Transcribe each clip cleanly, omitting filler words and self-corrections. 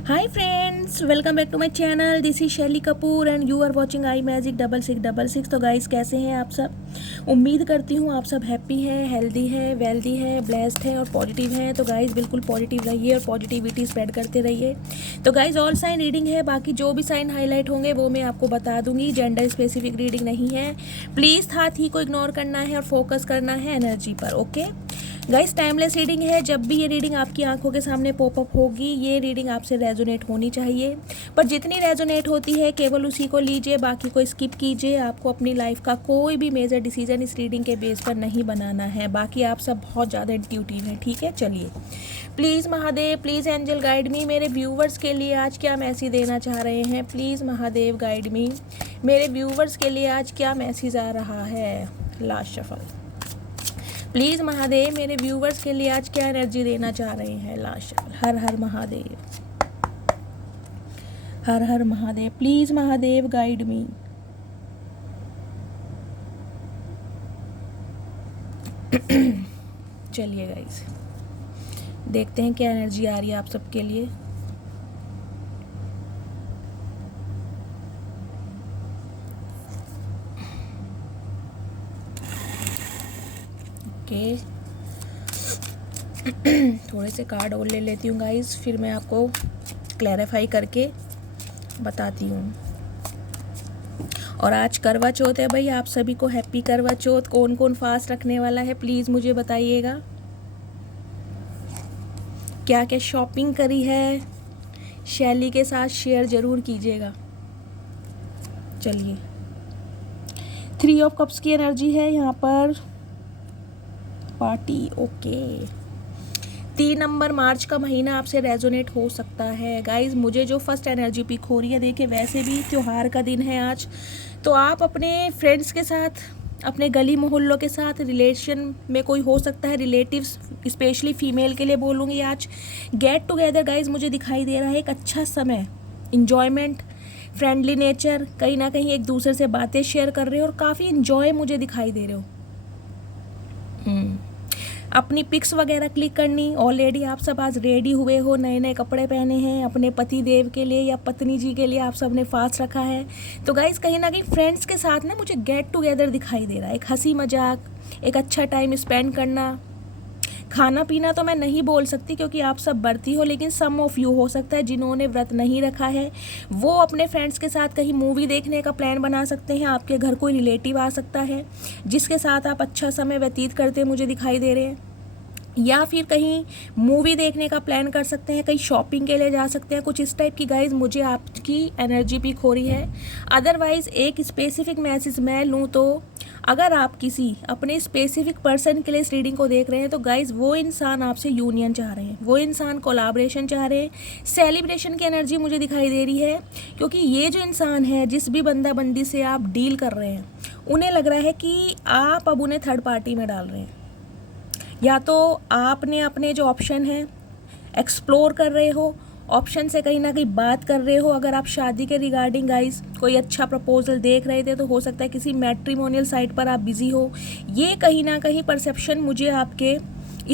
Hi friends, welcome back to my channel. This is Shaili Kapoor and you are watching I magic 6666। तो guys कैसे हैं आप सब। उम्मीद करती हूँ आप सब हैप्पी हैं, हेल्दी हैं, वेल्दी हैं, ब्लेस्ड हैं और पॉजिटिव हैं। तो गाइस बिल्कुल पॉजिटिव रहिए और पॉजिटिविटी स्प्रेड करते रहिए। तो गाइस ऑल साइन रीडिंग है, बाकी जो भी साइन हाईलाइट होंगे वो मैं आपको बता दूंगी। जेंडर स्पेसिफिक रीडिंग नहीं है, प्लीज़ हाथी को इग्नोर करना है और फोकस करना है एनर्जी पर। ओके गाइस, टाइमलेस रीडिंग है। जब भी ये रीडिंग आपकी आंखों के सामने पॉपअप होगी, ये रीडिंग आपसे रेजोनेट होनी चाहिए, पर जितनी रेजोनेट होती है केवल उसी को लीजिए, बाकी को स्किप कीजिए। आपको अपनी लाइफ का कोई भी मेजर डिसीजन इस रीडिंग के बेस पर नहीं बनाना है। बाकी आप सब बहुत ज़्यादा इंट्यूटिव हैं, ठीक है। चलिए, please Mahadev, please angel guide me. मेरे व्यूवर्स के लिए आज क्या मैसेज देना चाह रहे हैं? Please Mahadev guide me. मेरे व्यूवर्स के लिए आज क्या मैसेज आ रहा है? Last shuffle. प्लीज़ महादेव, मेरे व्यूवर्स के लिए आज क्या एनर्जी देना चाह रहे हैं? Last shuffle. Her her Mahadev, her her Mahadev. Please Mahadev guide me. चलिए गाइस, देखते हैं क्या एनर्जी आ रही है आप सबके लिए। ओके, थोड़े से कार्ड और ले लेती हूँ गाइस, फिर मैं आपको क्लैरिफाई करके बताती हूँ। और आज करवा चौथ है भाई, आप सभी को हैप्पी करवा चौथ। कौन कौन फास्ट रखने वाला है प्लीज़ मुझे बताइएगा। क्या क्या शॉपिंग करी है शैली के साथ शेयर ज़रूर कीजिएगा। चलिए, 3 ऑफ कप्स की एनर्जी है यहाँ पर। Party, okay. 3 नंबर मार्च का महीना आपसे रेजोनेट हो सकता है गाइज। मुझे जो फर्स्ट एनर्जी पिक हो रही है, देखिए वैसे भी त्यौहार का दिन है आज, तो आप अपने फ्रेंड्स के साथ, अपने गली मोहल्लों के साथ, रिलेशन में कोई हो सकता है, रिलेटिव्स, स्पेशली फीमेल के लिए बोलूँगी आज, गेट टुगेदर गाइज मुझे दिखाई दे रहा है। एक अच्छा समय, इंजॉयमेंट, फ्रेंडली नेचर, कहीं ना कहीं एक दूसरे से बातें शेयर कर रहे हो और काफ़ी इंजॉय मुझे दिखाई दे रहे हो। अपनी पिक्स वगैरह क्लिक करनी। ऑलरेडी आप सब आज रेडी हुए हो, नए नए कपड़े पहने हैं, अपने पति देव के लिए या पत्नी जी के लिए आप सब ने फास्ट रखा है। तो गाइस कहीं ना कहीं फ्रेंड्स के साथ ना मुझे गेट टुगेदर दिखाई दे रहा है। एक हंसी मजाक, एक अच्छा टाइम स्पेंड करना। खाना पीना तो मैं नहीं बोल सकती क्योंकि आप सब व्रती हो, लेकिन सम ऑफ यू हो सकता है जिन्होंने व्रत नहीं रखा है, वो अपने फ्रेंड्स के साथ कहीं मूवी देखने का प्लान बना सकते हैं। आपके घर कोई रिलेटिव आ सकता है जिसके साथ आप अच्छा समय व्यतीत करते मुझे दिखाई दे रहे हैं, या फिर कहीं मूवी देखने का प्लान कर सकते हैं, कहीं शॉपिंग के लिए जा सकते हैं। कुछ इस टाइप की गाइज मुझे आपकी एनर्जी पिक हो रही है। अदरवाइज़ एक स्पेसिफिक मैसेज मैं लूँ तो, अगर आप किसी अपने स्पेसिफिक पर्सन के लिए इस रीडिंग को देख रहे हैं तो गाइज वो इंसान आपसे यूनियन चाह रहे हैं, वो इंसान कोलाब्रेशन चाह रहे हैं, सेलिब्रेशन की एनर्जी मुझे दिखाई दे रही है। क्योंकि ये जो इंसान है, जिस भी बंदा बंदी से आप डील कर रहे हैं, उन्हें लग रहा है कि आप अब उन्हें थर्ड पार्टी में डाल रहे हैं, या तो आपने अपने जो ऑप्शन हैं एक्सप्लोर कर रहे हो, ऑप्शन से कहीं ना कहीं बात कर रहे हो। अगर आप शादी के रिगार्डिंग गाइस कोई अच्छा प्रपोजल देख रहे थे तो हो सकता है किसी मैट्रिमोनियल साइट पर आप बिजी हो। ये कहीं ना कहीं परसेप्शन मुझे आपके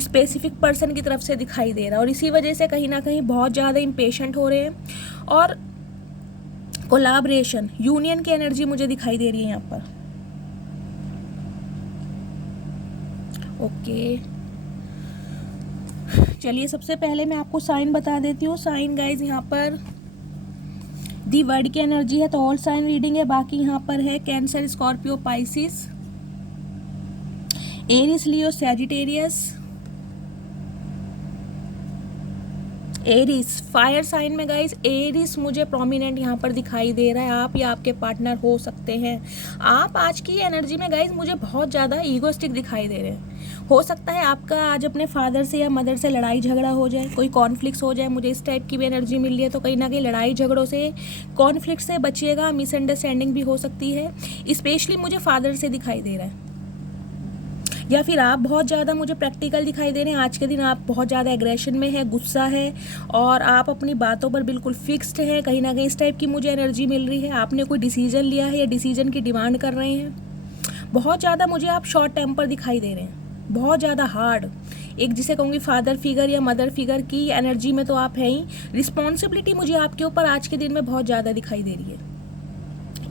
स्पेसिफिक पर्सन की तरफ से दिखाई दे रहा है, और इसी वजह से कहीं ना कहीं बहुत ज़्यादा इम्पेशेंट हो रहे हैं। और कोलाब्रेशन, यूनियन की एनर्जी मुझे दिखाई दे रही है यहाँ पर। ओके, चलिए सबसे पहले मैं आपको साइन बता देती हूँ। साइन गाइज यहाँ पर दी वर्ड की एनर्जी है, तो ऑल साइन रीडिंग है। बाकी यहाँ पर है कैंसर, स्कॉर्पियो, पाइसिस, एरिस, लियो, सैजिटेरियस, एरिस। फायर साइन में गाइज एरिस मुझे प्रोमिनेंट यहाँ पर दिखाई दे रहा है। आप या आपके पार्टनर हो सकते हैं। आप आज की एनर्जी में गाइज मुझे बहुत ज़्यादा ईगोस्टिक दिखाई दे रहे हैं। हो सकता है आपका आज अपने फादर से या मदर से लड़ाई झगड़ा हो जाए, कोई कॉन्फ्लिक्ट्स हो जाए। मुझे इस टाइप की भी एनर्जी मिल रही है, तो कहीं ना कहीं लड़ाई झगड़ों से, कॉन्फ्लिक्ट से बचिएगा। मिसअंडरस्टैंडिंग भी हो सकती है, स्पेशली मुझे फादर से दिखाई दे रहा है। या फिर आप बहुत ज़्यादा मुझे प्रैक्टिकल दिखाई दे रहे हैं। आज के दिन आप बहुत ज़्यादा एग्रेशन में है, गुस्सा है, और आप अपनी बातों पर बिल्कुल फिक्स्ड है। कहीं ना कहीं इस टाइप की मुझे एनर्जी मिल रही है। आपने कोई डिसीजन लिया है या डिसीजन की डिमांड कर रहे हैं। बहुत ज़्यादा मुझे आप शॉर्ट टेम्पर दिखाई दे रहे हैं, बहुत ज़्यादा हार्ड, एक जिसे कहूँगी फादर फिगर या मदर फिगर की एनर्जी में तो आप हैं ही। रिस्पॉन्सिबिलिटी मुझे आपके ऊपर आज के दिन में बहुत ज़्यादा दिखाई दे रही है।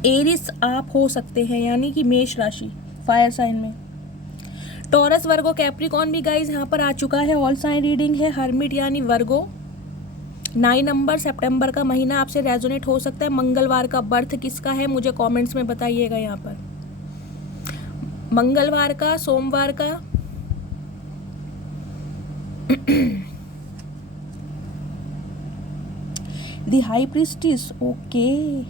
एरिस आप हो सकते हैं, यानी कि मेष राशि, फायर साइन में। टॉरस, वर्गो, कैप्रिकॉर्न भी गाइज यहाँ पर आ चुका है। ऑल साइन रीडिंग है। हर्मिट यानी वर्गो। 9 नंबर, सितंबर का महीना आपसे रेजोनेट हो सकता है। मंगलवार का बर्थ किसका है मुझे कमेंट्स में बताइएगा। यहाँ पर मंगलवार का, सोमवार का, दी हाई प्रीस्टिस, ओके।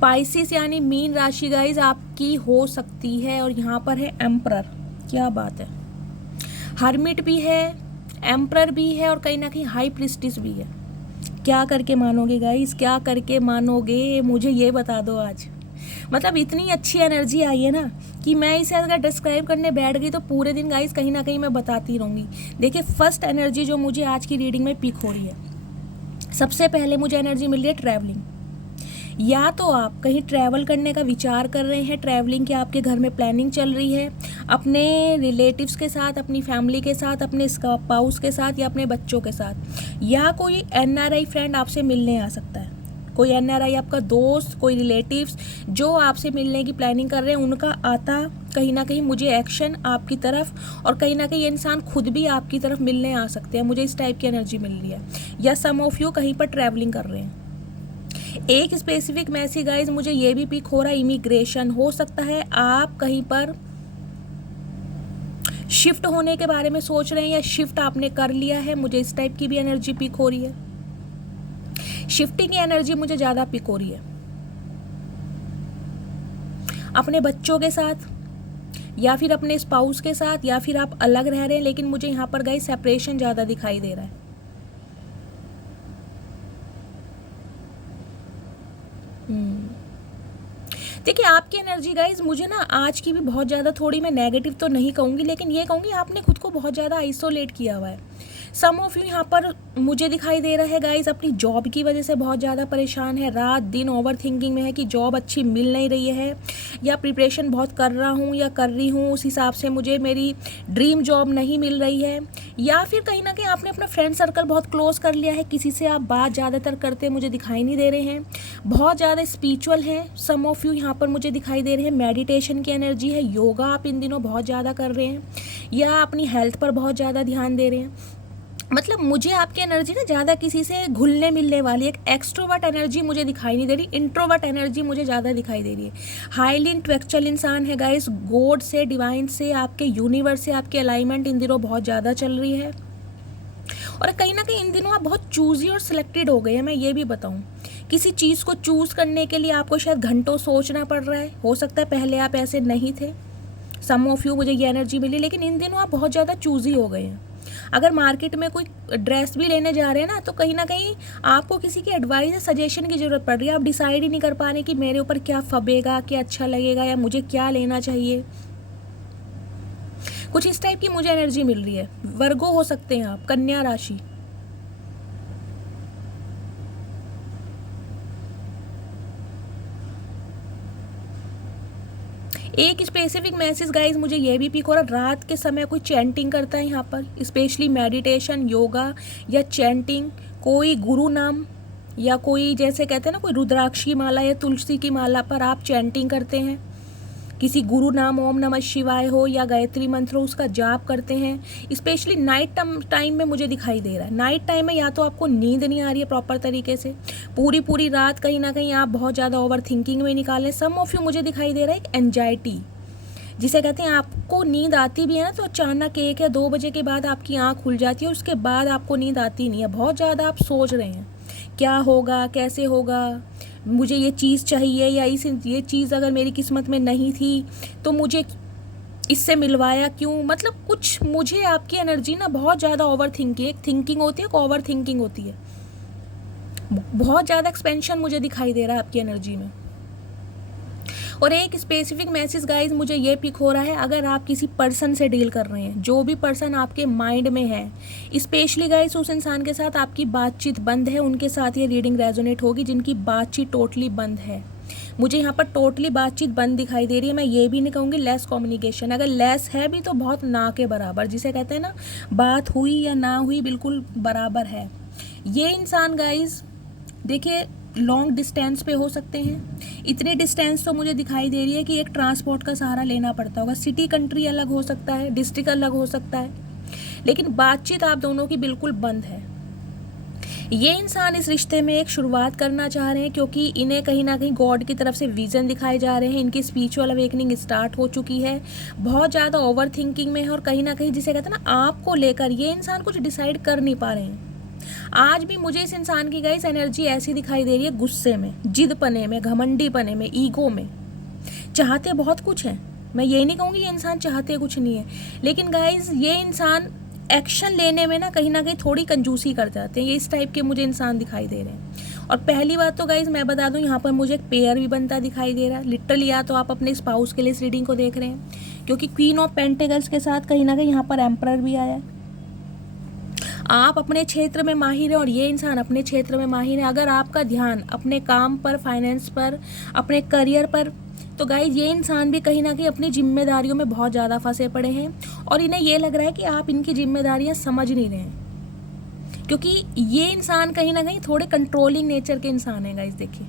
पाइसिस यानी मीन राशि गाइज आपकी हो सकती है, और यहाँ पर है एम्परर, क्या बात है। हर्मिट भी है, एम्परर भी है, और कहीं ना कहीं हाई प्रीस्टिस भी है। क्या करके मानोगे गाइज, क्या करके मानोगे, मुझे ये बता दो आज। मतलब इतनी अच्छी एनर्जी आई है ना कि मैं इसे अगर डिस्क्राइब करने बैठ गई तो पूरे दिन गाइज कहीं ना कहीं मैं बताती रहूँगी। देखिए, फर्स्ट एनर्जी जो मुझे आज की रीडिंग में पिक हो रही है, सबसे पहले मुझे एनर्जी मिल रही है ट्रैवलिंग। या तो आप कहीं ट्रैवल करने का विचार कर रहे हैं, ट्रैवलिंग की आपके घर में प्लानिंग चल रही है, अपने रिलेटिव्स के साथ, अपनी फैमिली के साथ, अपने स्पाउस के साथ या अपने बच्चों के साथ, या कोई एनआरआई फ्रेंड आपसे मिलने आ सकता है। कोई एनआरआई आपका दोस्त, कोई रिलेटिव्स जो आपसे मिलने की प्लानिंग कर रहे हैं, उनका आता कहीं ना कहीं मुझे एक्शन आपकी तरफ, और कहीं ना कहीं इंसान खुद भी आपकी तरफ मिलने आ सकते हैं। मुझे इस टाइप की एनर्जी मिल रही है। या सम ऑफ यू कहीं पर ट्रैवलिंग कर रहे हैं। एक स्पेसिफिक मैसेज गाइज मुझे ये भी पिक हो रहा है, इमिग्रेशन हो सकता है। आप कहीं पर शिफ्ट होने के बारे में सोच रहे हैं, या शिफ्ट आपने कर लिया है, मुझे इस टाइप की भी एनर्जी पिक हो रही है। शिफ्टिंग की एनर्जी मुझे ज़्यादा पिक हो रही है। अपने बच्चों के साथ, या फिर अपने स्पाउस के साथ, या फिर आप अलग रह रहे हैं, लेकिन मुझे यहाँ पर गाइस सेपरेशन ज़्यादा दिखाई दे रहा है। देखिए, आपकी एनर्जी गाइज मुझे ना आज की भी बहुत ज़्यादा, थोड़ी मैं नेगेटिव तो नहीं कहूँगी, लेकिन ये कहूँगी आपने खुद को बहुत ज़्यादा आइसोलेट किया हुआ है। सम ऑफ यू यहाँ पर मुझे दिखाई दे रहा है गाइज अपनी जॉब की वजह से बहुत ज़्यादा परेशान है। रात दिन ओवर थिंकिंग में है कि जॉब अच्छी मिल नहीं रही है, या प्रिपरेशन बहुत कर रहा हूँ या कर रही हूँ, उस हिसाब से मुझे मेरी ड्रीम जॉब नहीं मिल रही है। या फिर कहीं ना कहीं आपने अपना फ्रेंड सर्कल बहुत क्लोज कर लिया है, किसी से आप बात ज़्यादातर करते मुझे दिखाई नहीं दे रहे हैं। बहुत ज़्यादा स्पिरिचुअल हैं सम ऑफ यू यहाँ पर मुझे दिखाई दे रहे हैं। मेडिटेशन की एनर्जी है, योगा आप इन दिनों बहुत ज़्यादा कर रहे हैं, या अपनी हेल्थ पर बहुत ज़्यादा ध्यान दे रहे हैं। मतलब मुझे आपकी एनर्जी ना ज़्यादा किसी से घुलने मिलने वाली, एक एक्सट्रोवर्ट एनर्जी मुझे दिखाई नहीं दे रही, इंट्रोवर्ट एनर्जी मुझे ज़्यादा दिखाई दे रही है। हाईली इंटेलेक्चुअल इंसान है गाइस, गॉड से, डिवाइन से, आपके यूनिवर्स से आपकी अलाइनमेंट इन दिनों बहुत ज़्यादा चल रही है। और कहीं ना कहीं इन दिनों आप बहुत चूज़ी और सिलेक्टेड हो गए हैं। मैं ये भी बताऊँ, किसी चीज़ को चूज़ करने के लिए आपको शायद घंटों सोचना पड़ रहा है। हो सकता है पहले आप ऐसे नहीं थे, सम ऑफ यू मुझे ये एनर्जी मिली, लेकिन इन दिनों आप बहुत ज़्यादा चूज़ी हो गए हैं। अगर मार्केट में कोई ड्रेस भी लेने जा रहे हैं ना, तो कहीं ना कहीं आपको किसी की एडवाइस या सजेशन की ज़रूरत पड़ रही है। आप डिसाइड ही नहीं कर पा रहे कि मेरे ऊपर क्या फबेगा, क्या अच्छा लगेगा, या मुझे क्या लेना चाहिए। कुछ इस टाइप की मुझे एनर्जी मिल रही है। वर्गो हो सकते हैं आप, कन्या राशि। एक स्पेसिफिक मैसेज गाइज मुझे ये भी पिक हो रहा, रात के समय कोई चैंटिंग करता है यहाँ पर, स्पेशली मेडिटेशन, योगा या चैंटिंग। कोई गुरु नाम, या कोई जैसे कहते हैं ना, कोई रुद्राक्ष की माला या तुलसी की माला पर आप चैंटिंग करते हैं। किसी गुरु नाम, ओम नमः शिवाय हो या गायत्री मंत्र हो, उसका जाप करते हैं। स्पेशली नाइट टाइम में मुझे दिखाई दे रहा है। नाइट टाइम में या तो आपको नींद नहीं आ रही है प्रॉपर तरीके से, पूरी रात कहीं ना कहीं आप बहुत ज़्यादा ओवर थिंकिंग में निकालें। सम ऑफ यू मुझे दिखाई दे रहा है एक एंजाइटी, जिसे कहते हैं आपको नींद आती भी है ना, तो अचानक 1 या 2 बजे के बाद आपकी आँख खुल जाती है, उसके बाद आपको नींद आती नहीं है। बहुत ज़्यादा आप सोच रहे हैं क्या होगा, कैसे होगा, मुझे ये चीज़ चाहिए, या ये चीज़ अगर मेरी किस्मत में नहीं थी तो मुझे इससे मिलवाया क्यों। मतलब कुछ मुझे आपकी एनर्जी ना बहुत ज़्यादा ओवर थिंकिंग, एक थिंकिंग होती है, एक ओवर थिंकिंग होती है। बहुत ज़्यादा एक्सपेंशन मुझे दिखाई दे रहा है आपकी एनर्जी में। और एक स्पेसिफिक मैसेज गाइज मुझे ये पिक हो रहा है, अगर आप किसी पर्सन से डील कर रहे हैं, जो भी पर्सन आपके माइंड में है, स्पेशली गाइज उस इंसान के साथ आपकी बातचीत बंद है, उनके साथ ये रीडिंग रेजोनेट होगी जिनकी बातचीत टोटली बंद है। मुझे यहाँ पर टोटली बातचीत बंद दिखाई दे रही है। मैं ये भी नहीं कहूँगी लेस कम्युनिकेशन, अगर लेस है भी तो बहुत ना के बराबर, जिसे कहते हैं ना बात हुई या ना हुई बिल्कुल बराबर है। ये इंसान गाइज देखिए लॉन्ग डिस्टेंस पे हो सकते हैं। इतने डिस्टेंस तो मुझे दिखाई दे रही है कि एक ट्रांसपोर्ट का सहारा लेना पड़ता होगा। सिटी कंट्री अलग हो सकता है, डिस्ट्रिक्ट अलग हो सकता है, लेकिन बातचीत आप दोनों की बिल्कुल बंद है। ये इंसान इस रिश्ते में एक शुरुआत करना चाह रहे हैं क्योंकि इन्हें कहीं ना कहीं गॉड की तरफ से विजन दिखाए जा रहे हैं। इनकी स्पिरिचुअल अवेकनिंग स्टार्ट हो चुकी है, बहुत ज़्यादा ओवर थिंकिंग में है और कहीं ना कहीं जिसे कहते हैं ना आपको लेकर ये इंसान कुछ डिसाइड कर नहीं पा रहे हैं। आज भी मुझे इस इंसान की गाइस एनर्जी ऐसी दिखाई दे रही है, गुस्से में, जिदपने में, घमंडीपने में, ईगो में। चाहते बहुत कुछ है, मैं ये नहीं कहूँगी ये इंसान चाहते कुछ नहीं है, लेकिन गाइस ये इंसान एक्शन लेने में ना कहीं थोड़ी कंजूसी कर जाते हैं। ये इस टाइप के मुझे इंसान दिखाई दे रहे हैं। और पहली बात तो गाइस मैं बता दूं, यहाँ पर मुझे एक पेयर भी बनता दिखाई दे रहा है लिटरली। या तो आप अपने स्पाउस के लिए इस रीडिंग को देख रहे हैं क्योंकि क्वीन ऑफ पेंटिकल्स के साथ कहीं ना कहीं यहाँ पर एम्परर भी आया है। आप अपने क्षेत्र में माहिर है और ये इंसान अपने क्षेत्र में माहिर है। अगर आपका ध्यान अपने काम पर, फाइनेंस पर, अपने करियर पर, तो गाइज ये इंसान भी कहीं ना कहीं अपनी जिम्मेदारियों में बहुत ज़्यादा फंसे पड़े हैं और इन्हें ये लग रहा है कि आप इनकी जिम्मेदारियां समझ नहीं रहे हैं, क्योंकि ये इंसान कहीं ना कहीं थोड़े कंट्रोलिंग नेचर के इंसान है। गाइज देखिए,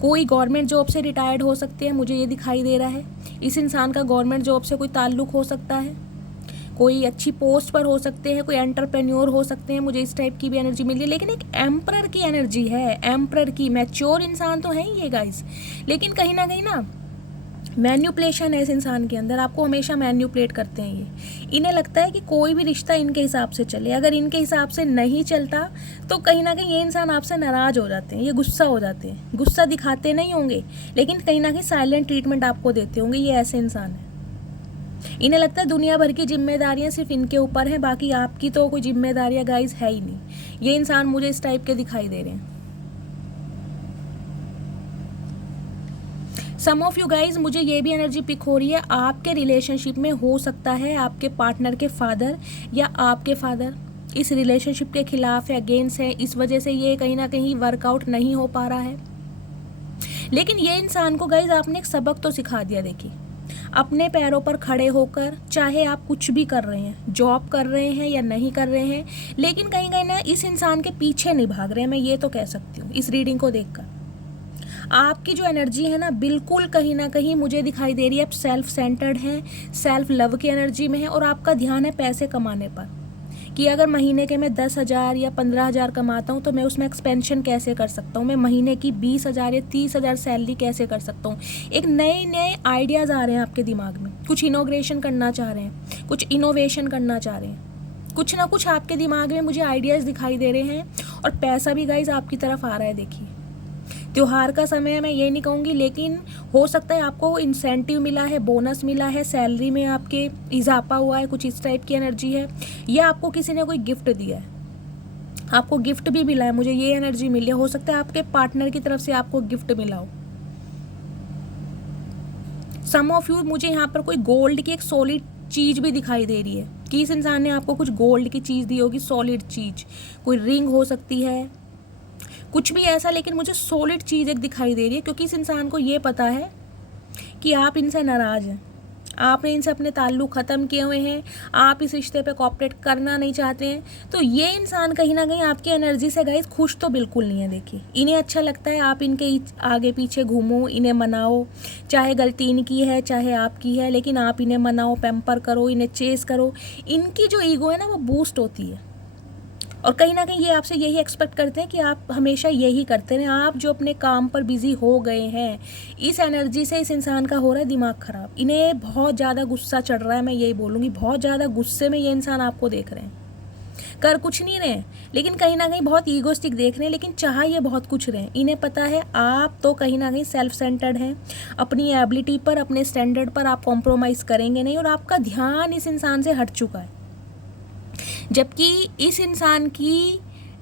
कोई गवर्नमेंट जॉब से रिटायर्ड हो सकते हैं, मुझे ये दिखाई दे रहा है। इस इंसान का गवर्नमेंट जॉब से कोई ताल्लुक हो सकता है, कोई अच्छी पोस्ट पर हो सकते हैं, कोई एंटरप्रेन्योर हो सकते हैं, मुझे इस टाइप की भी एनर्जी मिल रही है। लेकिन एक एम्परर की एनर्जी है, एम्परर की। मैच्योर इंसान तो है ही ये गाइस, लेकिन कहीं ना मैन्युपुलेशन है इस इंसान के अंदर। आपको हमेशा मैन्युपुलेट करते हैं ये। इन्हें लगता है कि कोई भी रिश्ता इनके हिसाब से चले, अगर इनके हिसाब से नहीं चलता तो कहीं ना कहीं ये इंसान आपसे नाराज़ हो जाते हैं, ये गुस्सा हो जाते हैं। गुस्सा दिखाते नहीं होंगे लेकिन कहीं ना कहीं साइलेंट ट्रीटमेंट आपको देते होंगे। ये ऐसे इंसान है। इन्हें लगता है दुनिया भर की जिम्मेदारियां सिर्फ इनके ऊपर हैं, बाकी आपकी तो कोई जिम्मेदारियां गाइस है ही नहीं। ये इंसान मुझे इस टाइप के दिखाई दे रहे हैं। सम ऑफ यू गाइज, मुझे ये भी एनर्जी पिक हो रही है, आपके रिलेशनशिप में हो सकता है आपके पार्टनर के फादर या आपके फादर इस रिलेशनशिप के खिलाफ है, अगेंस्ट है। इस वजह से ये कहीं ना कहीं वर्कआउट नहीं हो पा रहा है। लेकिन ये इंसान को गाइज आपने एक सबक तो सिखा दिया। देखिए, अपने पैरों पर खड़े होकर, चाहे आप कुछ भी कर रहे हैं, जॉब कर रहे हैं या नहीं कर रहे हैं, लेकिन कहीं ना इस इंसान के पीछे नहीं भाग रहे हैं। मैं ये तो कह सकती हूँ इस रीडिंग को देखकर। आपकी जो एनर्जी है ना बिल्कुल कहीं ना कहीं मुझे दिखाई दे रही है, आप सेल्फ सेंटर्ड हैं, सेल्फ लव की एनर्जी में है और आपका ध्यान है पैसे कमाने पर, कि अगर महीने के मैं 10,000 या 15,000 कमाता हूँ तो मैं उसमें एक्सपेंशन कैसे कर सकता हूँ, मैं महीने की 20,000 या 30,000 सैलरी कैसे कर सकता हूँ। एक नए नए आइडियाज़ आ रहे हैं आपके दिमाग में, कुछ इनोग्रेशन करना चाह रहे हैं, कुछ इनोवेशन करना चाह रहे हैं, कुछ ना कुछ आपके दिमाग में मुझे आइडियाज़ दिखाई दे रहे हैं। और पैसा भी गाइज आपकी तरफ आ रहा है। देखिए, त्योहार का समय है, मैं ये नहीं कहूँगी, लेकिन हो सकता है आपको इंसेंटिव मिला है, बोनस मिला है, सैलरी में आपके इजाफा हुआ है, कुछ इस टाइप की एनर्जी है, या आपको किसी ने कोई गिफ्ट दिया है, आपको गिफ्ट भी मिला है, मुझे ये एनर्जी मिली है। हो सकता है आपके पार्टनर की तरफ से आपको गिफ्ट मिला हो। सम ऑफ यू, मुझे यहाँ पर कोई गोल्ड की एक सॉलिड चीज़ भी दिखाई दे रही है कि इस इंसान ने आपको कुछ गोल्ड की चीज़ दी होगी, सॉलिड चीज़, कोई रिंग हो सकती है, कुछ भी ऐसा, लेकिन मुझे सॉलिड चीज़ एक दिखाई दे रही है क्योंकि इस इंसान को ये पता है कि आप इनसे नाराज़ हैं, आपने इनसे अपने ताल्लुक़ ख़त्म किए हुए हैं, आप इस रिश्ते पे कोऑपरेट करना नहीं चाहते हैं। तो ये इंसान कहीं ना कहीं आपकी एनर्जी से गाइस खुश तो बिल्कुल नहीं है। देखिए, इन्हें अच्छा लगता है आप इनके आगे पीछे घूमो, इन्हें मनाओ, चाहे गलती इनकी है चाहे आपकी है, लेकिन आप इन्हें मनाओ, पैम्पर करो, इन्हें चेस करो। इनकी जो ईगो है ना वो बूस्ट होती है और कहीं ना कहीं ये आपसे यही एक्सपेक्ट करते हैं कि आप हमेशा यही करते रहें। आप जो अपने काम पर बिजी हो गए हैं, इस एनर्जी से इस इंसान का हो रहा है दिमाग ख़राब। इन्हें बहुत ज़्यादा गुस्सा चढ़ रहा है, मैं यही बोलूँगी, बहुत ज़्यादा गुस्से में ये इंसान आपको देख रहे हैं। कर कुछ नहीं रहे, लेकिन कहीं ना कहीं बहुत ईगोस्टिक देख रहे हैं, लेकिन चाह ये बहुत कुछ रहे हैं। इन्हें पता है आप तो कहीं ना कहीं सेल्फ सेंटर्ड हैं, अपनी एबिलिटी पर, अपने स्टैंडर्ड पर आप कॉम्प्रोमाइज़ करेंगे नहीं और आपका ध्यान इस इंसान से हट चुका है। जबकि इस इंसान की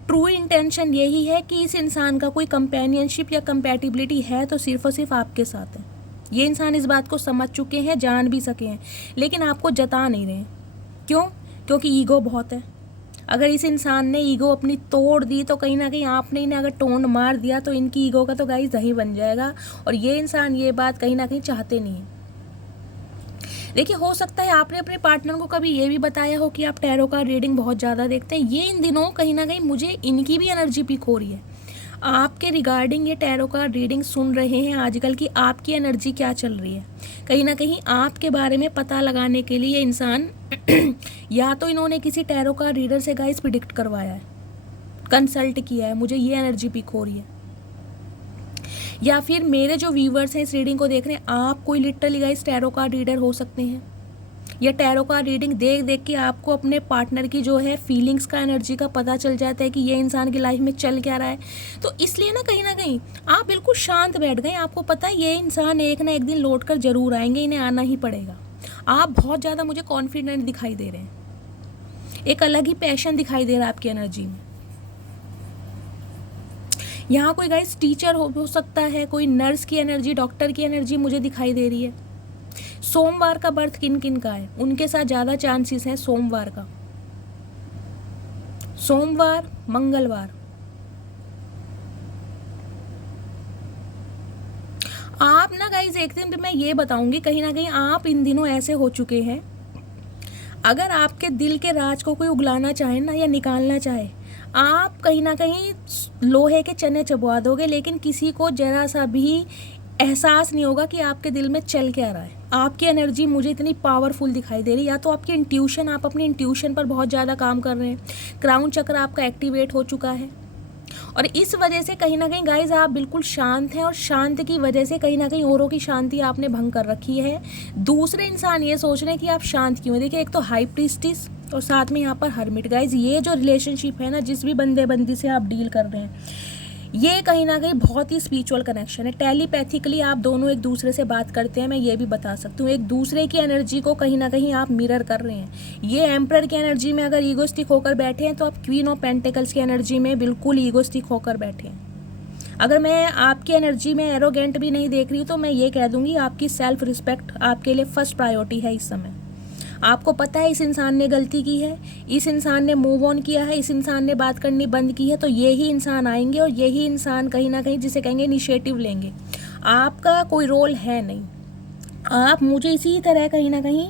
ट्रू इंटेंशन यही है कि इस इंसान का कोई कंपेनियनशिप या कंपैटिबिलिटी है तो सिर्फ और सिर्फ आपके साथ है। ये इंसान इस बात को समझ चुके हैं, जान भी सके हैं, लेकिन आपको जता नहीं रहे हैं। क्यों? क्योंकि ईगो बहुत है, अगर इस इंसान ने ईगो अपनी तोड़ दी तो कहीं ना कहीं आपने इन्हें अगर टोन मार दिया तो इनकी ईगो का तो गाइस दही बन जाएगा, और ये इंसान ये बात कहीं ना कहीं चाहते नहीं है। देखिए, हो सकता है आपने अपने पार्टनर को कभी ये भी बताया हो कि आप टैरो का रीडिंग बहुत ज़्यादा देखते हैं। ये इन दिनों कहीं ना कहीं मुझे इनकी भी एनर्जी पिक हो रही है। आपके रिगार्डिंग ये टैरो का रीडिंग सुन रहे हैं आजकल की आपकी एनर्जी क्या चल रही है। कहीं ना कहीं आपके बारे में पता लगाने के लिए इंसान या तो इन्होंने किसी टैरो का रीडर से गाइस प्रिडिक्ट करवाया है, कंसल्ट किया है, मुझे ये एनर्जी पिक हो रही है। या फिर मेरे जो व्यूवर्स हैं इस रीडिंग को देख रहे हैं, आप कोई लिटरली गाइस टैरो का रीडर हो सकते हैं, या टैरो का रीडिंग देख देख के आपको अपने पार्टनर की जो है फीलिंग्स का, एनर्जी का पता चल जाता है कि ये इंसान की लाइफ में चल क्या रहा है। तो इसलिए ना कहीं आप बिल्कुल शांत बैठ गए, आपको पता है ये इंसान एक ना एक दिन लौट कर जरूर आएंगे, इन्हें आना ही पड़ेगा। आप बहुत ज़्यादा मुझे कॉन्फिडेंट दिखाई दे रहे हैं, एक अलग ही पैशन दिखाई दे रहा है आपकी एनर्जी में। यहाँ कोई गाइस टीचर हो सकता है, कोई नर्स की एनर्जी, डॉक्टर की एनर्जी मुझे दिखाई दे रही है। सोमवार का बर्थ किन किन का है, उनके साथ ज़्यादा चांसेस हैं सोमवार का, सोमवार, मंगलवार। आप ना गाइस एक दिन भी मैं ये बताऊंगी, कहीं ना कहीं आप इन दिनों ऐसे हो चुके हैं, अगर आपके दिल के राज को कोई उगलाना चाहे ना या निकालना चाहे, आप कहीं ना कहीं लोहे के चने चबवा दोगे, लेकिन किसी को जरा सा भी एहसास नहीं होगा कि आपके दिल में चल क्या रहा है। आपकी एनर्जी मुझे इतनी पावरफुल दिखाई दे रही है, या तो आपकी इंट्यूशन, आप अपनी इंट्यूशन पर बहुत ज़्यादा काम कर रहे हैं, क्राउन चक्र आपका एक्टिवेट हो चुका है, और इस वजह से कहीं ना कहीं गाइज आप बिल्कुल शांत हैं, और शांत की वजह से कहीं ना कहीं औरों की शांति आपने भंग कर रखी है। दूसरे इंसान ये सोच रहे हैं कि आप शांत क्यों हैं। देखिए, एक तो हाई प्रीस्टिस और साथ में यहाँ पर हर्मिट। गाइज ये जो रिलेशनशिप है ना, जिस भी बंदे बंदी से आप डील कर रहे हैं, ये कहीं ना कहीं बहुत ही स्पिरिचुअल कनेक्शन है। टेलीपैथिकली आप दोनों एक दूसरे से बात करते हैं, मैं ये भी बता सकती हूँ। एक दूसरे की एनर्जी को कहीं ना कहीं आप मिरर कर रहे हैं। ये एम्परर की एनर्जी में अगर ईगोस्टिक होकर बैठे हैं, तो आप क्वीन ऑफ पेंटिकल्स की एनर्जी में बिल्कुल ईगोस्टिक होकर बैठे हैं। अगर मैं आपकी एनर्जी में एरोगेंट भी नहीं देख रही हूँ, तो मैं ये कह दूँगी आपकी सेल्फ रिस्पेक्ट आपके लिए फर्स्ट प्रायोरिटी है इस समय। आपको पता है इस इंसान ने गलती की है, इस इंसान ने मूव ऑन किया है, इस इंसान ने बात करनी बंद की है, तो यही इंसान आएंगे, और यही इंसान कहीं ना कहीं जिसे कहेंगे इनिशिएटिव लेंगे। आपका कोई रोल है नहीं। आप मुझे इसी तरह कहीं ना कहीं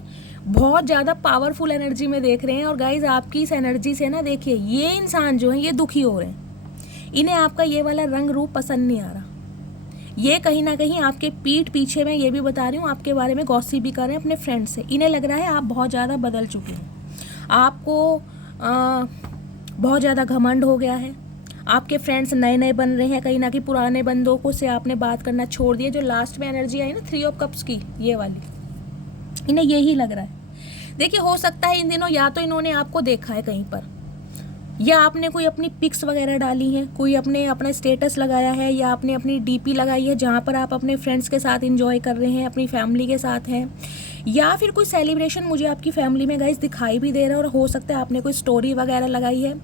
बहुत ज़्यादा पावरफुल एनर्जी में देख रहे हैं, और गाइज आपकी इस एनर्जी से ना देखिए, ये इंसान जो है ये दुखी हो रहे हैं, इन्हें आपका ये वाला रंग रूप पसंद नहीं आ रहा। ये कहीं ना कहीं आपके पीठ पीछे, मैं ये भी बता रही हूँ, आपके बारे में गॉसिप भी कर रहे हैं अपने फ्रेंड से। इन्हें लग रहा है आप बहुत ज़्यादा बदल चुके हैं, आपको बहुत ज़्यादा घमंड हो गया है, आपके फ्रेंड्स नए नए बन रहे हैं, कहीं ना कहीं पुराने बंदों को से आपने बात करना छोड़ दिया। जो लास्ट में एनर्जी आई ना 3 ऑफ कप्स की, ये वाली, इन्हें यही लग रहा है। देखिए, हो सकता है इन दिनों या तो इन्होंने आपको देखा है कहीं पर, या आपने कोई अपनी पिक्स वगैरह डाली हैं, कोई अपने अपना स्टेटस लगाया है, या आपने अपनी डीपी लगाई है जहाँ पर आप अपने फ्रेंड्स के साथ एंजॉय कर रहे हैं, अपनी फैमिली के साथ हैं, या फिर कोई सेलिब्रेशन मुझे आपकी फैमिली में गाइस दिखाई भी दे रहा है, और हो सकता है आपने कोई स्टोरी वगैरह लगाई है।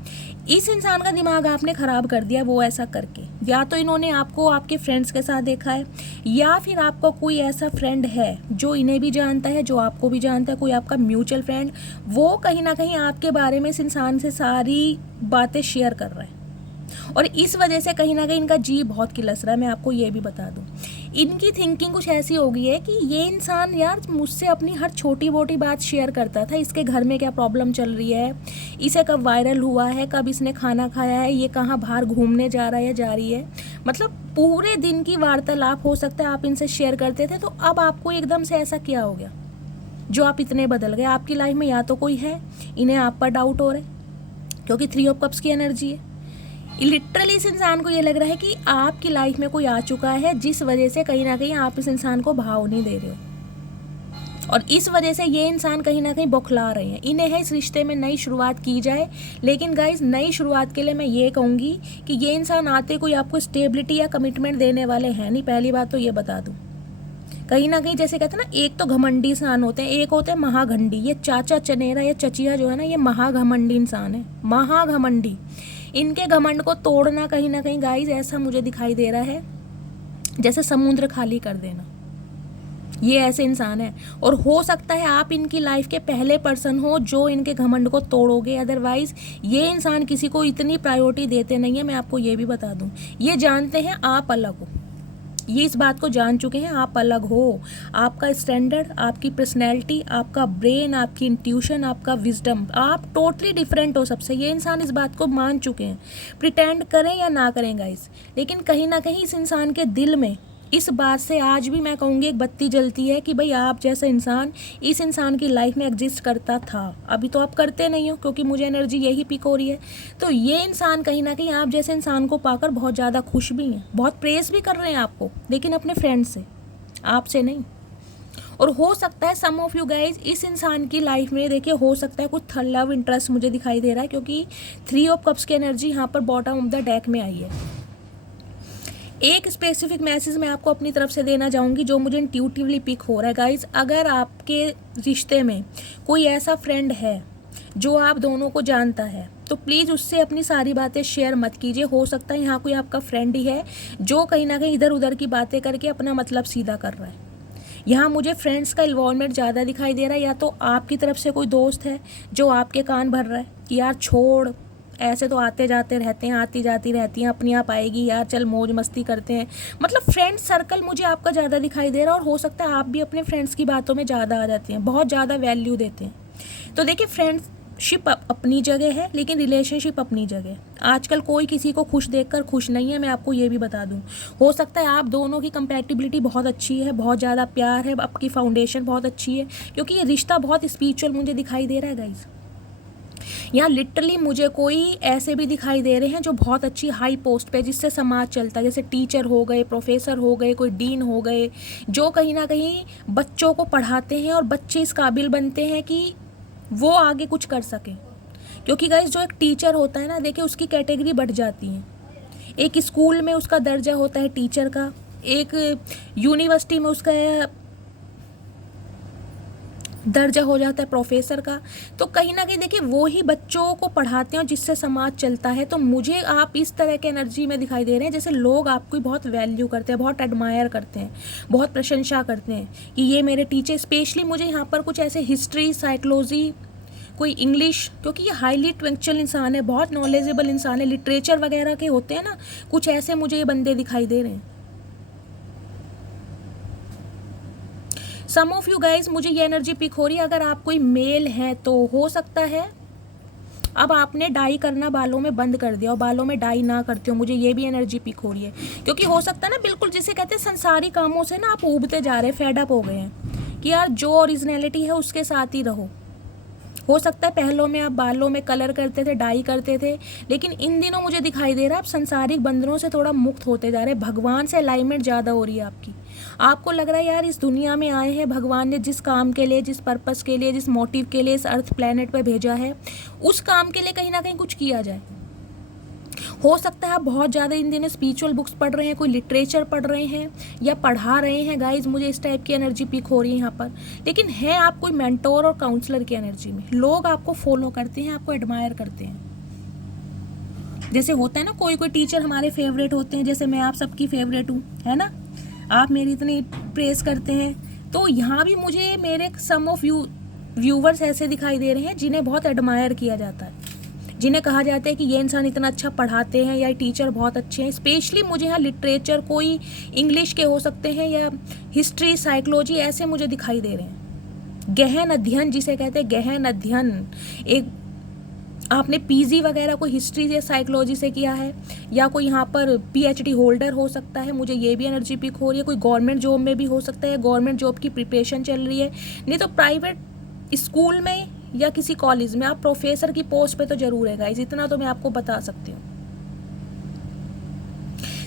इस इंसान का दिमाग आपने ख़राब कर दिया वो ऐसा करके। या तो इन्होंने आपको आपके फ्रेंड्स के साथ देखा है, या फिर आपका कोई ऐसा फ्रेंड है जो इन्हें भी जानता है, जो आपको भी जानता है, कोई आपका म्यूचुअल फ्रेंड, वो कहीं ना कहीं आपके बारे में इस इंसान से सारी बातें शेयर कर रहा है, और इस वजह से कहीं ना कहीं इनका जी बहुत किलस रहा है। मैं आपको ये भी बता दूं, इनकी थिंकिंग कुछ ऐसी हो गई है कि ये इंसान यार मुझसे अपनी हर छोटी मोटी बात शेयर करता था, इसके घर में क्या प्रॉब्लम चल रही है, इसे कब वायरल हुआ है, कब इसने खाना खाया है, ये कहाँ बाहर घूमने जा रहा है या जा रही है, मतलब पूरे दिन की वार्तालाप हो सकता है आप इनसे शेयर करते थे। तो अब आपको एकदम से ऐसा क्या हो गया जो आप इतने बदल गए? आपकी लाइफ में या तो कोई है, इन्हें आप पर डाउट हो रहा है क्योंकि 3 ऑफ कप्स की एनर्जी है। लिटरली इस इंसान को ये लग रहा है कि आपकी लाइफ में कोई आ चुका है, जिस वजह से कहीं ना कहीं आप इस इंसान को भाव नहीं दे रहे हो, और इस वजह से ये इंसान कहीं ना कहीं बौखला रहे हैं। इन्हें है इस रिश्ते में नई शुरुआत की जाए, लेकिन गाइस नई शुरुआत के लिए मैं ये कहूँगी कि ये इंसान आते कोई आपको स्टेबिलिटी या कमिटमेंट देने वाले हैं नहीं। पहली बात तो ये बता दूँ, कहीं ना कहीं जैसे कहते हैं ना, एक तो घमंडी इंसान होते हैं, एक होते हैं महाघंडी। ये चाचा चनेरा या चचिया जो है ना, ये महाघमंडी इंसान है, महाघमंडी। इनके घमंड को तोड़ना कहीं ना कहीं गाइस ऐसा मुझे दिखाई दे रहा है जैसे समुद्र खाली कर देना। ये ऐसे इंसान है। और हो सकता है आप इनकी लाइफ के पहले पर्सन हो जो इनके घमंड को तोड़ोगे, अदरवाइज ये इंसान किसी को इतनी प्रायोरिटी देते नहीं है। मैं आपको ये भी बता दूं, ये जानते हैं आप अलग हो, ये इस बात को जान चुके हैं आप अलग हो। आपका स्टैंडर्ड, आपकी पर्सनैलिटी, आपका ब्रेन, आपकी इंट्यूशन, आपका विजडम, आप टोटली डिफरेंट हो सबसे। ये इंसान इस बात को मान चुके हैं, प्रिटेंड करें या ना करें गाइस, लेकिन कहीं ना कहीं इस इंसान के दिल में इस बात से आज भी मैं कहूँगी एक बत्ती जलती है कि भाई आप जैसा इंसान इस इंसान की लाइफ में एग्जिस्ट करता था। अभी तो आप करते नहीं हो क्योंकि मुझे एनर्जी यही पिक हो रही है। तो ये इंसान कहीं ना कहीं आप जैसे इंसान को पाकर बहुत ज़्यादा खुश भी हैं, बहुत प्रेस भी कर रहे हैं आपको, लेकिन अपने फ्रेंड से, आपसे नहीं। और हो सकता है सम ऑफ यू गाइज इस इंसान की लाइफ में देखिए हो सकता है कुछ लव इंटरेस्ट मुझे दिखाई दे रहा है, क्योंकि 3 ऑफ कप्स की एनर्जी यहाँ पर बॉटम ऑफ द डेक में आई है। एक स्पेसिफिक मैसेज मैं आपको अपनी तरफ से देना चाहूँगी जो मुझे इंट्यूटिवली पिक हो रहा है गाइज। अगर आपके रिश्ते में कोई ऐसा फ्रेंड है जो आप दोनों को जानता है तो प्लीज़ उससे अपनी सारी बातें शेयर मत कीजिए। हो सकता है यहाँ कोई आपका फ्रेंड ही है जो कहीं ना कहीं इधर उधर की बातें करके अपना मतलब सीधा कर रहा है। यहाँ मुझे फ्रेंड्स का इन्वॉल्वमेंट ज़्यादा दिखाई दे रहा है, या तो आपकी तरफ से कोई दोस्त है जो आपके कान भर रहा है कि यार छोड़, ऐसे तो आते जाते रहते हैं, आती जाती रहती हैं, अपनी आप आएगी यार, चल मौज मस्ती करते हैं। मतलब फ्रेंड सर्कल मुझे आपका ज़्यादा दिखाई दे रहा है, और हो सकता है आप भी अपने फ्रेंड्स की बातों में ज़्यादा आ जाते हैं, बहुत ज़्यादा वैल्यू देते हैं। तो देखिए फ्रेंडशिप अपनी जगह है, लेकिन रिलेशनशिप अपनी जगह। आजकल कोई किसी को खुश देखकर खुश नहीं है, मैं आपको ये भी बता दूं। हो सकता है आप दोनों की कंपैटिबिलिटी बहुत अच्छी है, बहुत ज़्यादा प्यार है, आपकी फाउंडेशन बहुत अच्छी है, क्योंकि ये रिश्ता बहुत स्पिरिचुअल मुझे दिखाई दे रहा है गाइज। यहाँ लिटरली मुझे कोई ऐसे भी दिखाई दे रहे हैं जो बहुत अच्छी हाई पोस्ट पे जिससे समाज चलता है, जैसे टीचर हो गए, प्रोफेसर हो गए, कोई डीन हो गए, जो कहीं ना कहीं बच्चों को पढ़ाते हैं और बच्चे इस काबिल बनते हैं कि वो आगे कुछ कर सकें। क्योंकि गाइस जो एक टीचर होता है ना, देखिए उसकी कैटेगरी बढ़ जाती है। एक स्कूल में उसका दर्जा होता है टीचर का, एक यूनिवर्सिटी में उसका दर्जा हो जाता है प्रोफेसर का। तो कहीं ना कहीं देखिए वो ही बच्चों को पढ़ाते हैं जिससे समाज चलता है। तो मुझे आप इस तरह के एनर्जी में दिखाई दे रहे हैं जैसे लोग आपको बहुत वैल्यू करते हैं, बहुत एडमायर करते हैं, बहुत प्रशंसा करते हैं कि ये मेरे टीचर। स्पेशली मुझे यहाँ पर कुछ ऐसे हिस्ट्री, साइकोलॉजी, कोई इंग्लिश, क्योंकि ये हाईली इंटेलेक्चुअल इंसान है, बहुत नॉलेजेबल इंसान है, लिटरेचर वगैरह के होते हैं ना, कुछ ऐसे मुझे ये बंदे दिखाई दे रहे हैं। सम ऑफ यू गाइज मुझे ये एनर्जी पिक हो रही है, अगर आप कोई मेल हैं तो हो सकता है अब आपने डाई करना बालों में बंद कर दिया और बालों में डाई ना करते हो, मुझे ये भी एनर्जी पिक हो रही है। क्योंकि हो सकता है ना, बिल्कुल जिसे कहते हैं संसारी कामों से ना आप ऊबते जा रहे हैं, फेड अप हो गए हैं कि यार जो ओरिजिनलिटी है उसके साथ ही रहो। हो सकता है पहलों में आप बालों में कलर करते थे, डाई करते थे, लेकिन इन दिनों मुझे दिखाई दे रहा है आप संसारिक बंधनों से थोड़ा मुक्त होते जा रहे हैं। भगवान से अलाइनमेंट ज़्यादा हो रही है आपकी। आपको लग रहा है यार इस दुनिया में आए हैं, भगवान ने जिस काम के लिए, जिस पर्पस के लिए, जिस मोटिव के लिए इस अर्थ प्लेनेट पर भेजा है, उस काम के लिए कहीं ना कहीं कुछ किया जाए। हो सकता है आप बहुत ज़्यादा इन दिनों स्पिरिचुअल बुक्स पढ़ रहे हैं, कोई लिटरेचर पढ़ रहे हैं या पढ़ा रहे हैं गाइज, मुझे इस टाइप की एनर्जी पिक हो रही है यहाँ पर। लेकिन है आप कोई मेंटोर और काउंसलर की एनर्जी में, लोग आपको फॉलो करते हैं, आपको एडमायर करते हैं। जैसे होता है ना कोई कोई टीचर हमारे फेवरेट होते हैं, जैसे मैं आप सबकी फेवरेट हूँ, है ना, आप मेरी इतनी प्रेस करते हैं। तो यहाँ भी मुझे मेरे सम ऑफ व्यूवर्स ऐसे दिखाई दे रहे हैं जिन्हें बहुत एडमायर किया जाता है, जिन्हें कहा जाता है कि ये इंसान इतना अच्छा पढ़ाते हैं या टीचर बहुत अच्छे हैं। स्पेशली मुझे यहाँ लिटरेचर, कोई इंग्लिश के हो सकते हैं या हिस्ट्री, साइकोलॉजी, ऐसे मुझे दिखाई दे रहे हैं। गहन अध्ययन जिसे कहते हैं, गहन अध्ययन, एक आपने पीजी वगैरह कोई हिस्ट्री या साइकोलॉजी से किया है, या कोई यहाँ पर पीएचडी होल्डर हो सकता है, मुझे ये भी एनर्जी पिक हो रही है। कोई गवर्नमेंट जॉब में भी हो सकता है, गवर्नमेंट जॉब की प्रिपरेशन चल रही है, नहीं तो प्राइवेट स्कूल में या किसी कॉलेज में आप प्रोफेसर की पोस्ट पे तो जरूर है गाइस, इतना तो मैं आपको बता सकती हूँ।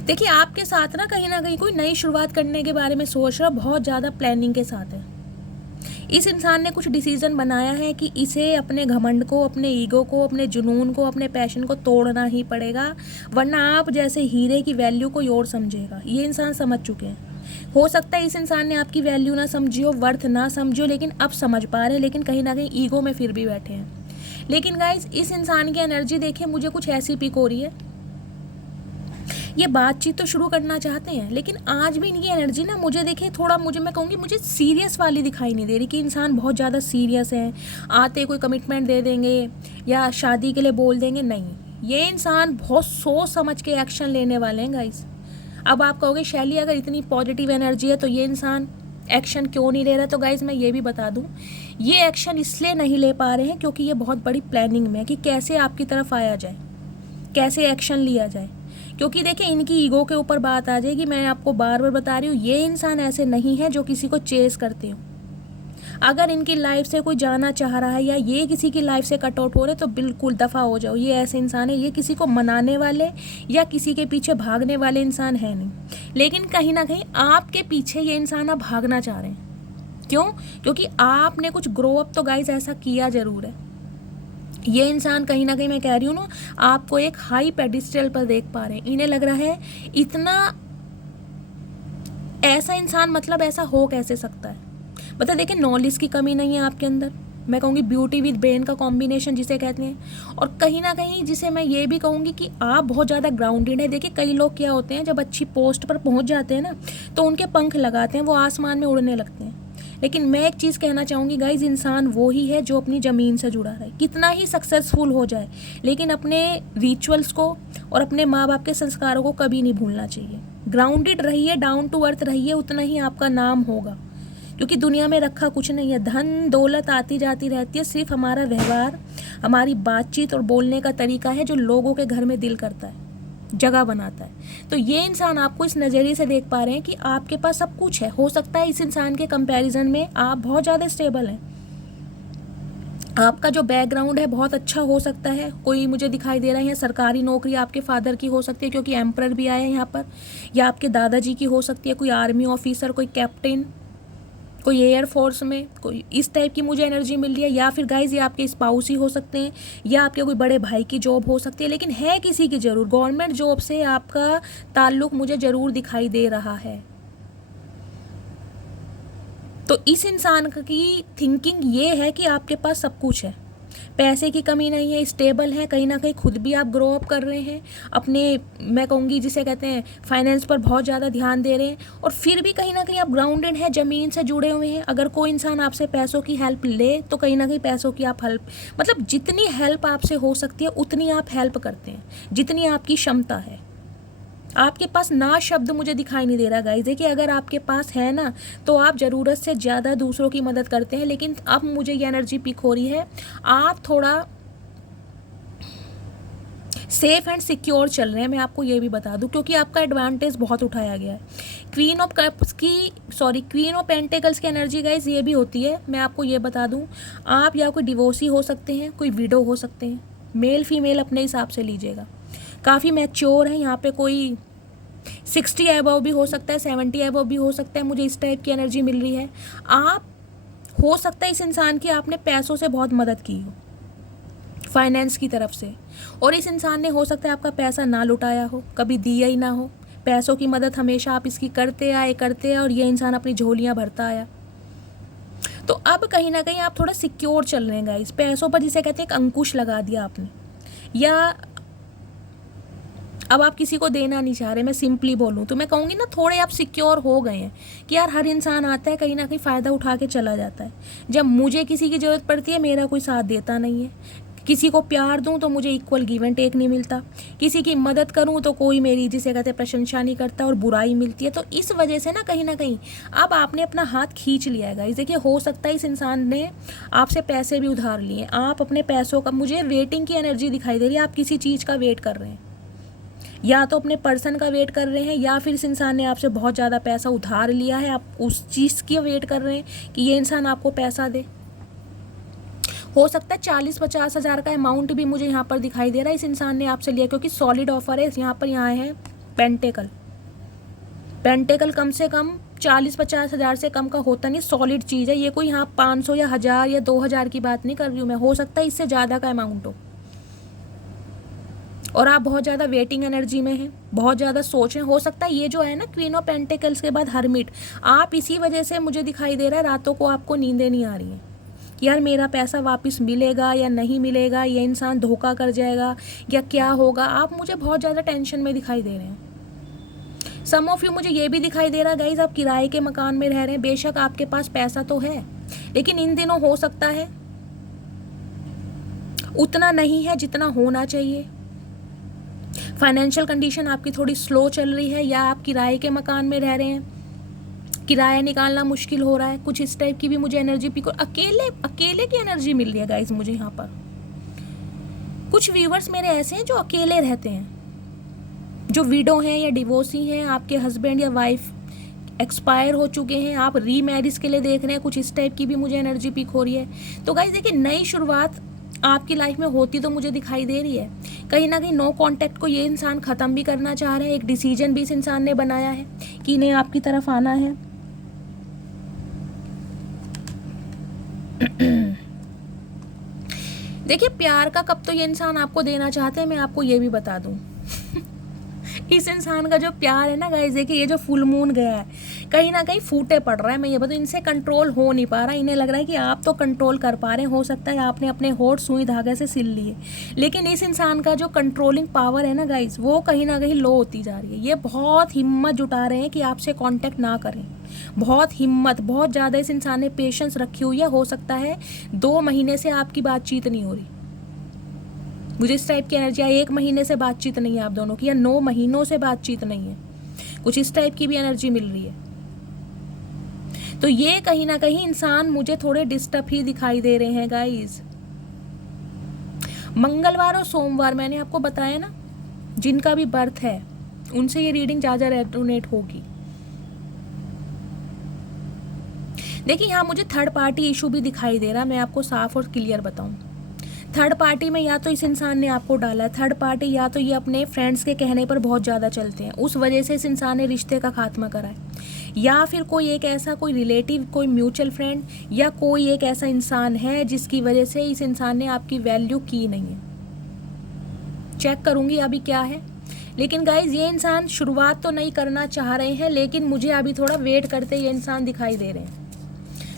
देखिए आपके साथ ना कहीं कोई नई शुरुआत करने के बारे में सोच रहा, बहुत ज़्यादा प्लानिंग के साथ है। इस इंसान ने कुछ डिसीजन बनाया है कि इसे अपने घमंड को, अपने ईगो को, अपने जुनून को, अपने पैशन को तोड़ना ही पड़ेगा, वरना आप जैसे हीरे की वैल्यू कोई और समझेगा। ये इंसान समझ चुके हैं। हो सकता है इस इंसान ने आपकी वैल्यू ना समझी हो, वर्थ ना समझी हो, लेकिन अब समझ पा रहे हैं, लेकिन कहीं ना कहीं ईगो में फिर भी बैठे हैं। लेकिन गाइस इस इंसान की एनर्जी देखिए मुझे कुछ ऐसी पिक हो रही है ये बातचीत तो शुरू करना चाहते हैं, लेकिन आज भी इनकी एनर्जी ना मुझे देखिए थोड़ा, मैं कहूँगी मुझे सीरियस वाली दिखाई नहीं दे रही कि इंसान बहुत ज़्यादा सीरियस है, आते कोई कमिटमेंट दे देंगे या शादी के लिए बोल देंगे। नहीं, ये इंसान बहुत सोच समझ के एक्शन लेने वाले हैं गाइस। अब आप कहोगे शैली अगर इतनी पॉजिटिव एनर्जी है तो ये इंसान एक्शन क्यों नहीं ले रहा? तो गाइज मैं ये भी बता दूं, ये एक्शन इसलिए नहीं ले पा रहे हैं क्योंकि ये बहुत बड़ी प्लानिंग में है कि कैसे आपकी तरफ आया जाए, कैसे एक्शन लिया जाए। क्योंकि देखिए इनकी ईगो के ऊपर बात आ जाएगी। मैं आपको बार बार बता रही हूँ, ये इंसान ऐसे नहीं है जो किसी को चेस करते हो। अगर इनकी लाइफ से कोई जाना चाह रहा है या ये किसी की लाइफ से कट आउट हो रहे तो बिल्कुल दफ़ा हो जाओ। ये ऐसे इंसान है, ये किसी को मनाने वाले या किसी के पीछे भागने वाले इंसान है नहीं। लेकिन कहीं ना कहीं आपके पीछे ये इंसान अब भागना चाह रहे हैं। क्यों? क्योंकि आपने कुछ ग्रो अप तो गाइज ऐसा किया ज़रूर है। ये इंसान कहीं ना कहीं, मैं कह रही हूँ ना, आपको एक हाई पेडिस्टल पर देख पा रहे हैं। इन्हें लग रहा है इतना ऐसा इंसान, मतलब ऐसा हो कैसे सकता है? मतलब देखिए नॉलेज की कमी नहीं है आपके अंदर, मैं कहूँगी ब्यूटी विद ब्रेन का कॉम्बिनेशन जिसे कहते हैं। और कहीं ना कहीं जिसे मैं ये भी कहूँगी कि आप बहुत ज़्यादा ग्राउंडेड है। देखिए कई लोग क्या होते हैं, जब अच्छी पोस्ट पर पहुँच जाते हैं ना तो उनके पंख लगाते हैं, वो आसमान में उड़ने लगते हैं। लेकिन मैं एक चीज़ कहना चाहूँगी गाइज, इंसान वो ही है जो अपनी ज़मीन से जुड़ा रहे। कितना ही सक्सेसफुल हो जाए, लेकिन अपने रिचुअल्स को और अपने माँ बाप के संस्कारों को कभी नहीं भूलना चाहिए। ग्राउंडेड रहिए, डाउन टू अर्थ रहिए, उतना ही आपका नाम होगा। क्योंकि दुनिया में रखा कुछ नहीं है, धन दौलत आती जाती रहती है। सिर्फ हमारा व्यवहार, हमारी बातचीत और बोलने का तरीका है जो लोगों के घर में दिल करता है, जगह बनाता है। तो ये इंसान आपको इस नज़रिए से देख पा रहे हैं कि आपके पास सब कुछ है। हो सकता है इस इंसान के कंपैरिजन में आप बहुत ज़्यादा स्टेबल हैं, आपका जो बैकग्राउंड है बहुत अच्छा हो सकता है। कोई मुझे दिखाई दे रहा है सरकारी नौकरी आपके फादर की हो सकती है, क्योंकि एम्परर भी आया है यहाँ पर, या आपके दादाजी की हो सकती है, कोई आर्मी ऑफिसर, कोई कैप्टन, कोई एयर फोर्स में, कोई इस टाइप की मुझे एनर्जी मिल रही है। या फिर गाइज ये आपके स्पाउस ही हो सकते हैं, या आपके कोई बड़े भाई की जॉब हो सकती है। लेकिन है किसी की ज़रूर, गवर्नमेंट जॉब से आपका ताल्लुक मुझे ज़रूर दिखाई दे रहा है। तो इस इंसान की थिंकिंग ये है कि आपके पास सब कुछ है, पैसे की कमी नहीं है, स्टेबल है, कहीं ना कहीं खुद भी आप ग्रो अप कर रहे हैं अपने, मैं कहूँगी जिसे कहते हैं फाइनेंस पर बहुत ज़्यादा ध्यान दे रहे हैं। और फिर भी कहीं ना कहीं आप ग्राउंडेड हैं, ज़मीन से जुड़े हुए हैं। अगर कोई इंसान आपसे पैसों की हेल्प ले तो कहीं ना कहीं पैसों की आप हेल्प, मतलब जितनी हेल्प आपसे हो सकती है उतनी आप हेल्प करते हैं, जितनी आपकी क्षमता है। आपके पास ना शब्द मुझे दिखाई नहीं दे रहा गाइस। देखिए अगर आपके पास है ना तो आप ज़रूरत से ज़्यादा दूसरों की मदद करते हैं। लेकिन अब मुझे ये एनर्जी पिक हो रही है, आप थोड़ा सेफ एंड सिक्योर चल रहे हैं। मैं आपको ये भी बता दूं, क्योंकि आपका एडवांटेज बहुत उठाया गया है। क्वीन ऑफ पेंटिकल्स की एनर्जी गाइस ये भी होती है। मैं आपको ये बता दूं, आप या कोई डिवोर्सी हो सकते हैं, कोई विडो हो सकते हैं, मेल फीमेल अपने हिसाब से लीजिएगा। काफ़ी मैच्योर है, यहाँ पे कोई 60 एबव भी हो सकता है, 70 एबव भी हो सकता है। मुझे इस टाइप की एनर्जी मिल रही है। आप हो सकता है इस इंसान की आपने पैसों से बहुत मदद की हो, फाइनेंस की तरफ से, और इस इंसान ने हो सकता है आपका पैसा ना लुटाया हो, कभी दिया ही ना हो। पैसों की मदद हमेशा आप इसकी करते आए और ये इंसान अपनी झोलियाँ भरता आया। तो अब कहीं ना कहीं आप थोड़ा सिक्योर चल रहे हैं गाइस। पैसों पर जिसे कहते हैं एक अंकुश लगा दिया आपने, या अब आप किसी को देना नहीं चाह रहे। मैं सिंपली बोलूँ तो मैं कहूँगी ना, थोड़े आप सिक्योर हो गए हैं कि यार हर इंसान आता है, कहीं ना कहीं फ़ायदा उठा के चला जाता है। जब मुझे किसी की ज़रूरत पड़ती है मेरा कोई साथ देता नहीं है। किसी को प्यार दूं तो मुझे इक्वल गिव एंड टेक नहीं मिलता। किसी की मदद करूं तो कोई मेरी जिसे कहते हैं प्रशंसा नहीं करता और बुराई मिलती है। तो इस वजह से ना कहीं अब आपने अपना हाथ खींच लिया है गाइस। देखिए हो सकता है इस इंसान ने आपसे पैसे भी उधार लिए, आप अपने पैसों का, मुझे वेटिंग की एनर्जी दिखाई दे रही है। आप किसी चीज़ का वेट कर रहे हैं, या तो अपने पर्सन का वेट कर रहे हैं, या फिर इस इंसान ने आपसे बहुत ज़्यादा पैसा उधार लिया है, आप उस चीज़ की वेट कर रहे हैं कि ये इंसान आपको पैसा दे। हो सकता है 40-50 हज़ार का अमाउंट भी मुझे यहाँ पर दिखाई दे रहा है इस इंसान ने आपसे लिया, क्योंकि सॉलिड ऑफर है यहाँ है पेंटेकल कम से कम 40-50 हज़ार से कम का होता नहीं, सॉलिड चीज़ है ये। कोई यहाँ 500 या 1000 या 2000 की बात नहीं कर रही हूँ मैं, हो सकता है इससे ज़्यादा का अमाउंट हो। और आप बहुत ज़्यादा वेटिंग एनर्जी में हैं, बहुत ज़्यादा सोच रहे हैं। हो सकता है ये जो है ना क्वीन ऑफ पेंटिकल्स के बाद हर्मिट, आप इसी वजह से मुझे दिखाई दे रहा है रातों को आपको नींदें नहीं आ रही हैं कि यार मेरा पैसा वापस मिलेगा या नहीं मिलेगा, ये इंसान धोखा कर जाएगा या क्या होगा। आप मुझे बहुत ज़्यादा टेंशन में दिखाई दे रहे हैं। सम ऑफ यू मुझे ये भी दिखाई दे रहा है गाइज, आप किराए के मकान में रह रहे हैं। बेशक आपके पास पैसा तो है, लेकिन इन दिनों हो सकता है उतना नहीं है जितना होना चाहिए। फाइनेंशियल कंडीशन आपकी थोड़ी स्लो चल रही है, या आप किराए के मकान में रह रहे हैं, किराया निकालना मुश्किल हो रहा है। कुछ इस टाइप की भी मुझे एनर्जी पिक, अकेले की एनर्जी मिल रही है गाइज मुझे यहाँ पर। कुछ व्यूवर्स मेरे ऐसे हैं जो अकेले रहते हैं, जो विडो हैं या डिवोर्सी हैं, आपके हस्बैंड या वाइफ एक्सपायर हो चुके हैं, आप रीमैरिज के लिए देख रहे हैं। कुछ इस टाइप की भी मुझे एनर्जी पिक हो रही है। तो गाइज देखिए, नई शुरुआत आपकी लाइफ में होती तो मुझे दिखाई दे रही है। कहीं ना कहीं नो कांटेक्ट को ये इंसान ख़त्म भी करना चाह रहा है। एक डिसीजन भी इस इंसान ने बनाया है कि इन्हें आपकी तरफ आना है। देखिए, प्यार का कब तो ये इंसान आपको देना चाहते हैं, मैं आपको ये भी बता दूं। इस इंसान का जो प्यार है ना गाइस, देखिए ये जो फुल मून गया है, कहीं ना कहीं फूटे पड़ रहा है। मैं ये बताऊं, इनसे कंट्रोल हो नहीं पा रहा। इन्हें लग रहा है कि आप तो कंट्रोल कर पा रहे हैं, हो सकता है आपने अपने होठ सुई धागे से सिल लिए, लेकिन इस इंसान का जो कंट्रोलिंग पावर है ना गाइस, वो कहीं ना कहीं लो होती जा रही है। ये बहुत हिम्मत जुटा रहे हैं कि आपसे कॉन्टेक्ट ना करें। बहुत हिम्मत, बहुत ज़्यादा इस इंसान ने पेशेंस रखी हुई है। हो सकता है 2 महीने से आपकी बातचीत नहीं हो रही, मुझे इस टाइप की एनर्जी है। 1 महीने से बातचीत नहीं है आप दोनों की, या 9 महीनों से बातचीत नहीं है, कुछ इस टाइप की भी एनर्जी मिल रही है। तो ये कहीं ना कहीं इंसान मुझे थोड़े डिस्टर्ब ही दिखाई दे रहे हैं गाइस। मंगलवार और सोमवार मैंने आपको बताया ना, जिनका भी बर्थ है उनसे ये रीडिंग ज़्यादा रेजोनेट होगी। देखिए, यहाँ मुझे थर्ड पार्टी इशू भी दिखाई दे रहा, मैं आपको साफ और क्लियर बताऊं। थर्ड पार्टी में या तो इस इंसान ने आपको डाला है, थर्ड पार्टी या तो ये अपने फ्रेंड्स के कहने पर बहुत ज़्यादा चलते हैं, उस वजह से इस इंसान ने रिश्ते का खात्मा करा है। या फिर कोई एक ऐसा कोई रिलेटिव, कोई म्यूचुअल फ्रेंड, या कोई एक ऐसा इंसान है जिसकी वजह से इस इंसान ने आपकी वैल्यू की नहीं है। चेक करूँगी अभी क्या है। लेकिन गाइज, ये इंसान शुरुआत तो नहीं करना चाह रहे हैं, लेकिन मुझे अभी थोड़ा वेट करते ये इंसान दिखाई दे रहे हैं।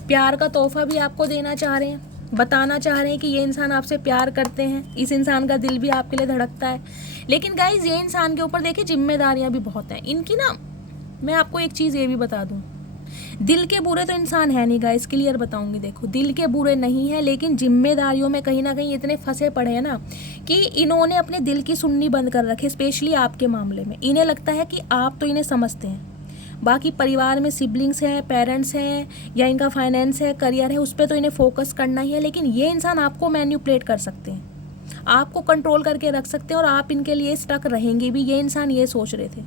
प्यार का तोहफा भी आपको देना चाह रहे हैं, बताना चाह रहे हैं कि ये इंसान आपसे प्यार करते हैं। इस इंसान का दिल भी आपके लिए धड़कता है। लेकिन गाइज, ये इंसान के ऊपर देखिए जिम्मेदारियां भी बहुत हैं इनकी ना। मैं आपको एक चीज़ ये भी बता दूं, दिल के बुरे तो इंसान है नहीं गाइज, क्लियर बताऊंगी। देखो, दिल के बुरे नहीं है, लेकिन जिम्मेदारियों में कहीं ना कहीं इतने फंसे पड़े हैं ना कि इन्होंने अपने दिल की सुननी बंद कर रखी। स्पेशली आपके मामले में इन्हें लगता है कि आप तो इन्हें समझते हैं, बाकी परिवार में सिबलिंग्स हैं, पेरेंट्स हैं, या इनका फाइनेंस है, करियर है, उस पर तो इन्हें फोकस करना ही है। लेकिन ये इंसान आपको मैन्युपुलेट कर सकते हैं, आपको कंट्रोल करके रख सकते हैं, और आप इनके लिए स्टक रहेंगे भी। ये इंसान ये सोच रहे थे,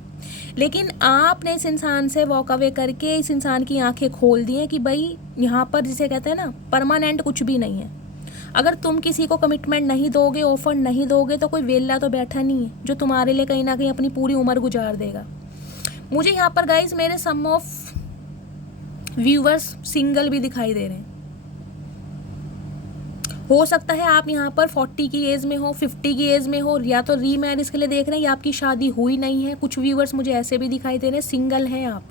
लेकिन आपने इस इंसान से वॉक अवे करके इस इंसान की आंखें खोल दी हैं कि भाई यहाँ पर जिसे कहते हैं ना, परमानेंट कुछ भी नहीं है। अगर तुम किसी को कमिटमेंट नहीं दोगे, ऑफर नहीं दोगे, तो कोई वेला तो बैठा नहीं है जो तुम्हारे लिए कहीं ना कहीं अपनी पूरी उम्र गुजार देगा। मुझे यहाँ पर गाइज मेरे सम ऑफ व्यूवर्स सिंगल भी दिखाई दे रहे हैं। हो सकता है आप यहाँ पर 40 की एज में हो, 50 की एज में हो, या तो रीमैरिज के लिए देख रहे हैं, या आपकी शादी हुई नहीं है। कुछ व्यूवर्स मुझे ऐसे भी दिखाई दे रहे हैं, सिंगल हैं आप।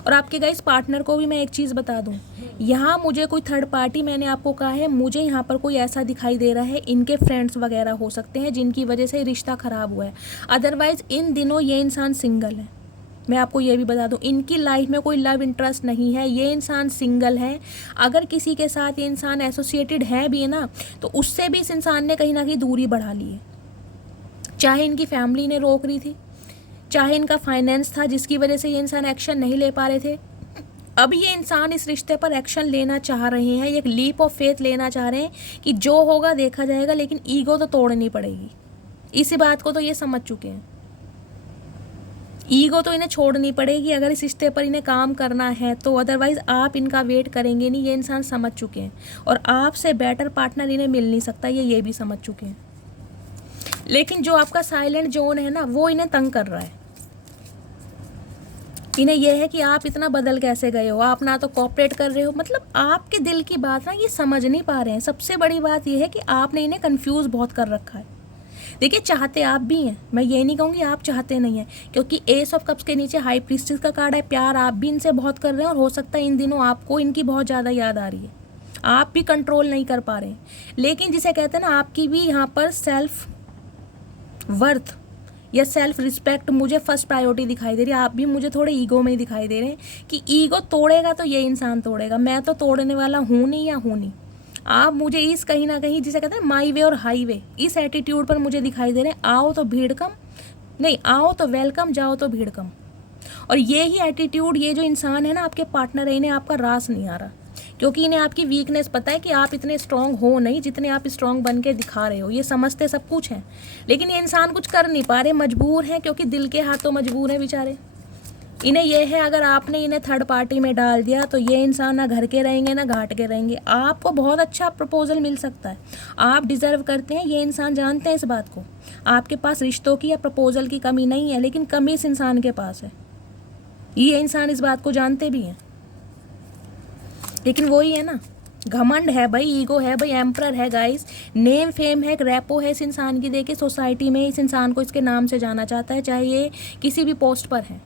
और आपके गाइस पार्टनर को भी मैं एक चीज़ बता दूं, यहाँ मुझे कोई थर्ड पार्टी, मैंने आपको कहा है, मुझे यहाँ पर कोई ऐसा दिखाई दे रहा है, इनके फ्रेंड्स वगैरह हो सकते हैं जिनकी वजह से रिश्ता ख़राब हुआ है। अदरवाइज़ इन दिनों ये इंसान सिंगल है। मैं आपको ये भी बता दूं, इनकी लाइफ में कोई लव इंटरेस्ट नहीं है, ये इंसान सिंगल है। अगर किसी के साथ ये इंसान एसोसिएटेड है भी ना, तो उससे भी इस इंसान ने कहीं ना कहीं दूरी बढ़ा ली है। चाहे इनकी फैमिली ने रोक रही थी, चाहे इनका फाइनेंस था जिसकी वजह से ये इंसान एक्शन नहीं ले पा रहे थे, अब ये इंसान इस रिश्ते पर एक्शन लेना चाह रहे हैं। एक लीप ऑफ फेथ लेना चाह रहे हैं कि जो होगा देखा जाएगा, लेकिन ईगो तो तोड़नी पड़ेगी। इसी बात को तो ये समझ चुके हैं, ईगो तो इन्हें छोड़नी पड़ेगी अगर इस रिश्ते पर इन्हें काम करना है तो। अदरवाइज आप इनका वेट करेंगे नहीं, ये इंसान समझ चुके हैं। और आपसे बेटर पार्टनर इन्हें मिल नहीं सकता, ये भी समझ चुके हैं। लेकिन जो आपका साइलेंट जोन है ना, वो इन्हें तंग कर रहा है। इन्हें यह है कि आप इतना बदल कैसे गए हो, आप ना तो कोऑपरेट कर रहे हो, मतलब आपके दिल की बात ना ये समझ नहीं पा रहे हैं। सबसे बड़ी बात यह है कि आपने इन्हें कंफ्यूज बहुत कर रखा है। देखिए, चाहते आप भी हैं, मैं ये नहीं कहूँगी आप चाहते नहीं हैं, क्योंकि एस ऑफ कप्स के नीचे हाई प्रीस्टेस का कार्ड है। प्यार आप भी इनसे बहुत कर रहे हैं, और हो सकता है इन दिनों आपको इनकी बहुत ज़्यादा याद आ रही है, आप भी कंट्रोल नहीं कर पा रहे हैं। लेकिन जिसे कहते हैं ना, आपकी भी यहाँ पर सेल्फ वर्थ या सेल्फ रिस्पेक्ट मुझे फर्स्ट प्रायोरिटी दिखाई दे रही है। आप भी मुझे थोड़े ईगो में ही दिखाई दे रहे हैं कि ईगो तोड़ेगा तो ये इंसान तोड़ेगा, मैं तो तोड़ने वाला हूँ नहीं या हूँ नहीं। आप मुझे इस कहीं ना कहीं जिसे कहते हैं माई वे और हाई वे, इस एटीट्यूड पर मुझे दिखाई दे रहे हैं। आओ तो भीड़ कम, नहीं आओ तो वेलकम, जाओ तो भीड़ कम। और ये ही एटीट्यूड ये जो इंसान है ना आपके पार्टनर है, इन्हें आपका रास नहीं आ रहा, क्योंकि इन्हें आपकी वीकनेस पता है कि आप इतने स्ट्रांग हो नहीं जितने आप स्ट्रांग बन के दिखा रहे हो। ये समझते सब कुछ हैं, लेकिन ये इंसान कुछ कर नहीं पा रहे, मजबूर हैं, क्योंकि दिल के हाथों मजबूर हैं बेचारे। इन्हें ये है अगर आपने इन्हें थर्ड पार्टी में डाल दिया तो ये इंसान ना घर के रहेंगे ना घाट के रहेंगे। आपको बहुत अच्छा प्रपोजल मिल सकता है, आप डिज़र्व करते हैं, ये इंसान जानते हैं इस बात को। आपके पास रिश्तों की या प्रपोजल की कमी नहीं है, लेकिन कमी इस इंसान के पास है। ये इंसान इस बात को जानते भी हैं, लेकिन वही है ना, घमंड है भाई, ईगो है भाई, एम्परर है गाइस, नेम फेम है, रैपो है इस इंसान की। देखिए सोसाइटी में इस इंसान को इसके नाम से जाना चाहता है, चाहे ये किसी भी पोस्ट पर है।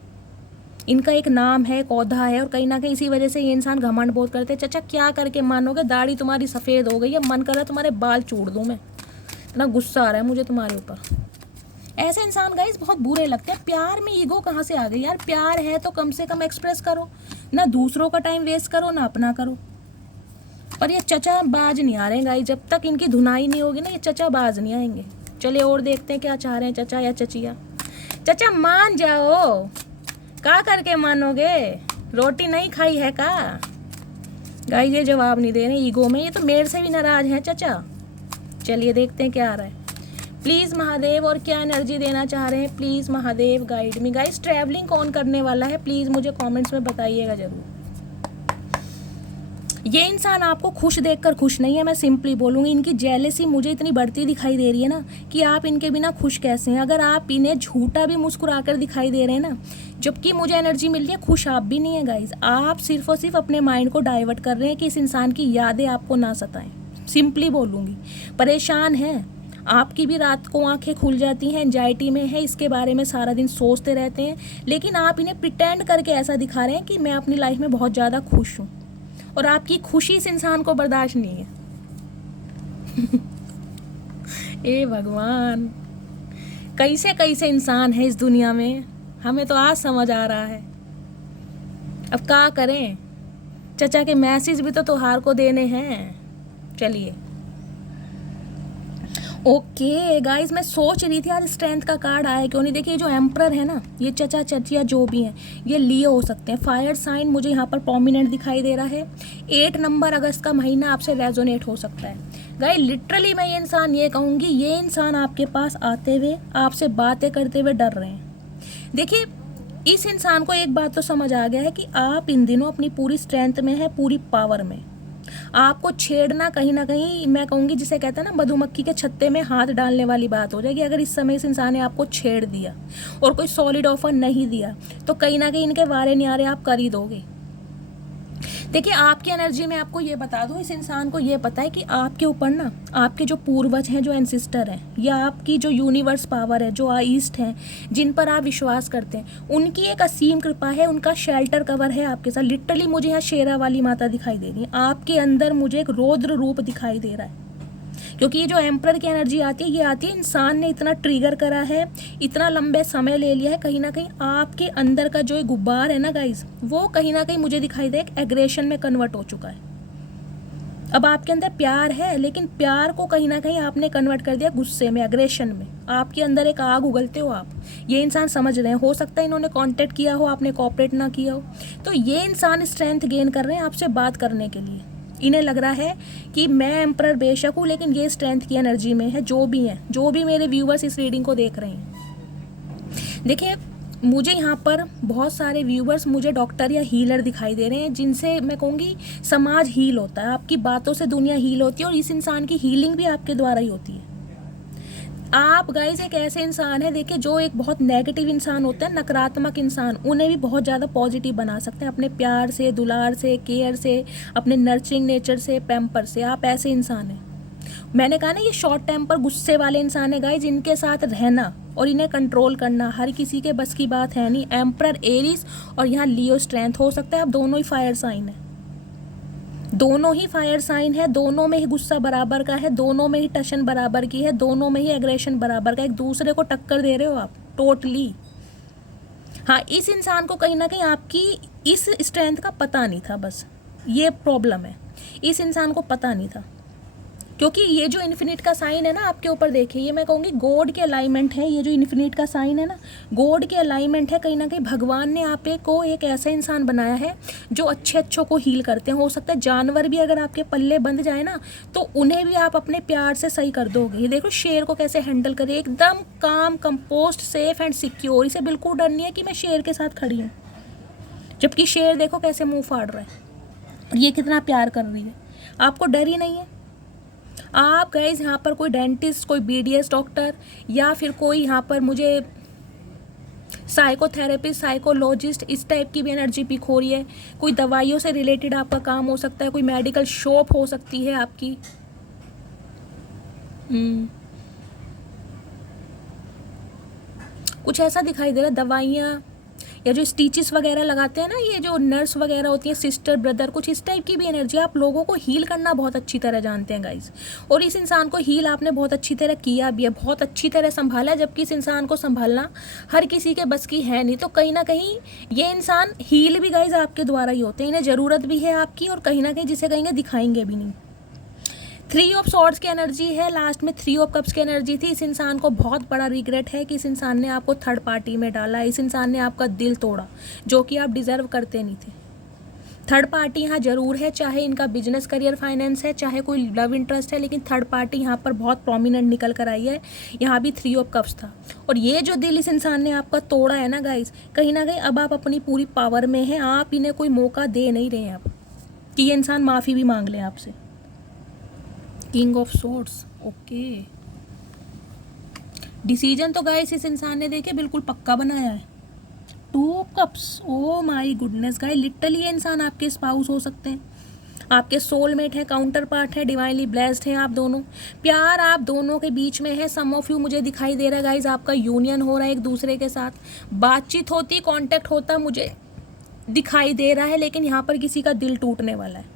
इनका एक नाम है, एक औहदा है, और कहीं ना कहीं इसी वजह से ये इंसान घमंड बहुत करते हैं। चाचा क्या करके मानोगे, दाढ़ी तुम्हारी सफ़ेद हो गई है, मन कर रहा है तुम्हारे बाल चूड़ दूँ मैं, इतना गुस्सा आ रहा है मुझे तुम्हारे ऊपर। ऐसे इंसान गाइस बहुत बुरे लगते हैं। प्यार में ईगो कहाँ से आ गई यार, प्यार है तो कम से कम एक्सप्रेस करो ना, दूसरों का टाइम वेस्ट करो ना अपना करो। और ये चचा बाज नहीं आ रहे हैं गाइस, जब तक इनकी धुनाई नहीं होगी ना ये चचा बाज नहीं आएंगे। चलिए और देखते हैं क्या चाह रहे हैं चचा या चचिया। चचा मान जाओ, का करके मानोगे, रोटी नहीं खाई है का। गाइस ये जवाब नहीं दे रहे ईगो में, ये तो मेरे से भी नाराज हैं चचा। चलिए देखते हैं क्या आ रहा है। प्लीज़ महादेव, और क्या एनर्जी देना चाह रहे हैं, please Mahadev guide me. Guys travelling कौन करने वाला है प्लीज़ मुझे कमेंट्स में बताइएगा ज़रूर। ये इंसान आपको खुश देखकर खुश नहीं है, मैं सिंपली बोलूँगी। इनकी जेलेसी मुझे इतनी बढ़ती दिखाई दे रही है ना कि आप इनके बिना खुश कैसे हैं। अगर आप इन्हें झूठा भी मुस्कुरा कर दिखाई दे रहे हैं ना, जबकि मुझे एनर्जी मिल रही है, खुश आप भी नहीं है गाइज। आप सिर्फ और सिर्फ अपने माइंड को डाइवर्ट कर रहे हैं कि इस इंसान की यादें आपको ना सताएं। सिंपली बोलूँगी, परेशान हैं, आपकी भी रात को आंखें खुल जाती हैं, एंजाइटी में है, इसके बारे में सारा दिन सोचते रहते हैं, लेकिन आप इन्हें प्रिटेंड करके ऐसा दिखा रहे हैं कि मैं अपनी लाइफ में बहुत ज़्यादा खुश हूँ, और आपकी खुशी इस इंसान को बर्दाश्त नहीं है। ए भगवान, कैसे कैसे इंसान है इस दुनिया में, हमें तो आज समझ आ रहा है। अब क्या करें, चचा के मैसेज भी तो त्योहार को देने हैं। चलिए ओके गाइज, मैं सोच रही थी यार स्ट्रेंथ का कार्ड आया क्यों नहीं। देखिए जो एम्परर है ना, ये चचा चचिया जो भी हैं ये लियो हो सकते हैं। फायर साइन मुझे यहाँ पर प्रोमिनेंट दिखाई दे रहा है। 8 नंबर अगस्त का महीना आपसे रेजोनेट हो सकता है गाइज। लिटरली मैं ये इंसान ये कहूँगी, ये इंसान आपके पास आते हुए आपसे बातें करते हुए डर रहे हैं। देखिए इस इंसान को एक बात तो समझ आ गया है कि आप इन दिनों अपनी पूरी स्ट्रेंथ में है, पूरी पावर में। आपको छेड़ना कहीं ना कहीं मैं कहूँगी जिसे कहते हैं ना मधुमक्खी के छत्ते में हाथ डालने वाली बात हो जाएगी। अगर इस समय इस इंसान ने आपको छेड़ दिया और कोई सॉलिड ऑफर नहीं दिया तो कहीं ना कहीं इनके वारे न्यारे आप कर ही दोगे। देखिए आपकी एनर्जी में आपको ये बता दूं, इस इंसान को ये पता है कि आपके ऊपर ना आपके जो पूर्वज हैं, जो एंसिस्टर हैं, या आपकी जो यूनिवर्स पावर है, जो ईस्ट हैं, जिन पर आप विश्वास करते हैं, उनकी एक असीम कृपा है, उनका शेल्टर कवर है आपके साथ। लिटरली मुझे यहाँ शेरा वाली माता दिखाई दे रही है, आपके अंदर मुझे एक रौद्र रूप दिखाई दे रहा है। क्योंकि ये जो एम्परर की एनर्जी आती है, ये आती है इंसान ने इतना ट्रिगर करा है, इतना लंबे समय ले लिया है, कहीं ना कहीं आपके अंदर का जो एक गुब्बार है ना गाइज, वो कहीं ना कहीं मुझे दिखाई दे एक एग्रेशन में कन्वर्ट हो चुका है। अब आपके अंदर प्यार है, लेकिन प्यार को कहीं ना कहीं आपने कन्वर्ट कर दिया गुस्से में, एग्रेशन में। आपके अंदर एक आग उगलते हो आप, ये इंसान समझ रहे हैं। हो सकता है इन्होंने कांटेक्ट किया हो, आपने कोऑपरेट ना किया हो, तो ये इंसान स्ट्रेंथ गेन कर रहे हैं आपसे बात करने के लिए। इन्हें लग रहा है कि मैं एम्परर बेशक हूँ, लेकिन ये स्ट्रेंथ की एनर्जी में है। जो भी हैं, जो भी मेरे व्यूवर्स इस रीडिंग को देख रहे हैं, देखिए मुझे यहाँ पर बहुत सारे व्यूवर्स मुझे डॉक्टर या हीलर दिखाई दे रहे हैं, जिनसे मैं कहूँगी समाज हील होता है, आपकी बातों से दुनिया हील होती है, और इस इंसान की हीलिंग भी आपके द्वारा ही होती है। आप गाइज एक ऐसे इंसान है, देखिए जो एक बहुत नेगेटिव इंसान होता है, नकारात्मक इंसान, उन्हें भी बहुत ज़्यादा पॉजिटिव बना सकते हैं अपने प्यार से, दुलार से, केयर से, अपने नर्चरिंग नेचर से, पैम्पर से। आप ऐसे इंसान हैं। मैंने कहा ना ये शॉर्ट टेम्पर गुस्से वाले इंसान है गाइज, इनके साथ रहना और इन्हें कंट्रोल करना हर किसी के बस की बात है नहीं। एम्परर एरीज और यहाँ लियो स्ट्रेंथ, हो सकता है आप दोनों ही फायर साइन है, दोनों ही फायर साइन है, दोनों में ही गुस्सा बराबर का है, दोनों में ही टशन बराबर की है, दोनों में ही एग्रेशन बराबर का, एक दूसरे को टक्कर दे रहे हो आप। टोटली। हाँ, इस इंसान को कहीं ना कहीं आपकी इस स्ट्रेंथ का पता नहीं था, बस ये प्रॉब्लम है, इस इंसान को पता नहीं था। क्योंकि ये जो इन्फिनिट का साइन है ना आपके ऊपर, देखिए ये मैं कहूँगी गॉड के अलाइनमेंट है। ये जो इन्फिनिट का साइन है ना, गॉड के अलाइनमेंट है। कहीं ना कहीं भगवान ने आप को एक ऐसा इंसान बनाया है जो अच्छों को हील करते हैं। हो सकता है जानवर भी अगर आपके पल्ले बंध जाए ना, तो उन्हें भी आप अपने प्यार से सही कर दोगे। ये देखो शेर को कैसे हैंडल करे, एकदम काम, कंपोस्ट, सेफ एंड सिक्योर। इसे बिल्कुल डर नहीं है कि मैं शेर के साथ खड़ी हूँ, जबकि शेर देखो कैसे मुँह फाड़ रहा है और ये कितना प्यार कर रही है। आपको डर ही नहीं है। आप गाइज यहाँ पर कोई डेंटिस्ट, कोई BDS डॉक्टर, या फिर कोई यहाँ पर मुझे साइकोथेरेपिस्ट, साइकोलॉजिस्ट, इस टाइप की भी एनर्जी पिक हो रही है। कोई दवाइयों से रिलेटेड आपका काम हो सकता है, कोई मेडिकल शॉप हो सकती है आपकी। कुछ ऐसा दिखाई दे रहा है, दवाइयाँ या जो स्टिचेस वगैरह लगाते हैं ना, ये जो नर्स वगैरह होती हैं, सिस्टर, ब्रदर, कुछ इस टाइप की भी एनर्जी। आप लोगों को हील करना बहुत अच्छी तरह जानते हैं गाइस, और इस इंसान को हील आपने बहुत अच्छी तरह किया भी है, बहुत अच्छी तरह संभाला है। जबकि इस इंसान को संभालना हर किसी के बस की है नहीं। तो कहीं ना कहीं ये इंसान हील भी गाइस आपके द्वारा ही होते हैं। इन्हें ज़रूरत भी है आपकी, और कहीं ना कहीं जिसे कहेंगे दिखाएंगे भी नहीं। 3 ऑफ सॉर्ड्स की एनर्जी है, लास्ट में 3 ऑफ कप्स की एनर्जी थी। इस इंसान को बहुत बड़ा रिग्रेट है कि इस इंसान ने आपको थर्ड पार्टी में डाला। इस इंसान ने आपका दिल तोड़ा, जो कि आप डिज़र्व करते नहीं थे। थर्ड पार्टी यहाँ ज़रूर है, चाहे इनका बिजनेस, करियर, फाइनेंस है, चाहे कोई लव इंटरेस्ट है, लेकिन थर्ड पार्टी यहाँ पर बहुत प्रोमिनेंट निकल कर आई है। यहाँ भी 3 ऑफ कप्स था, और ये जो दिल इस इंसान ने आपका तोड़ा है ना गाइज, कहीं ना कहीं अब आप अपनी पूरी पावर में हैं। आप इन्हें कोई मौका दे नहीं रहे हैं अब कि ये इंसान माफ़ी भी मांग ले आपसे। King of swords, okay. Decision तो गाइस इस इंसान ने देखे बिल्कुल पक्का बनाया है। 2 of cups, oh my goodness guys, literally ये इंसान आपके स्पाउस हो सकते हैं, आपके सोलमेट है, काउंटर पार्ट है, डिवाइनली ब्लेस्ड हैं आप दोनों। प्यार आप दोनों के बीच में है। सम ऑफ यू, मुझे दिखाई दे रहा है गाइस, आपका यूनियन हो रहा है एक दूसरे के साथ, बातचीत होती, कांटेक्ट होता मुझे दिखाई दे रहा है। लेकिन यहाँ पर किसी का दिल टूटने वाला है।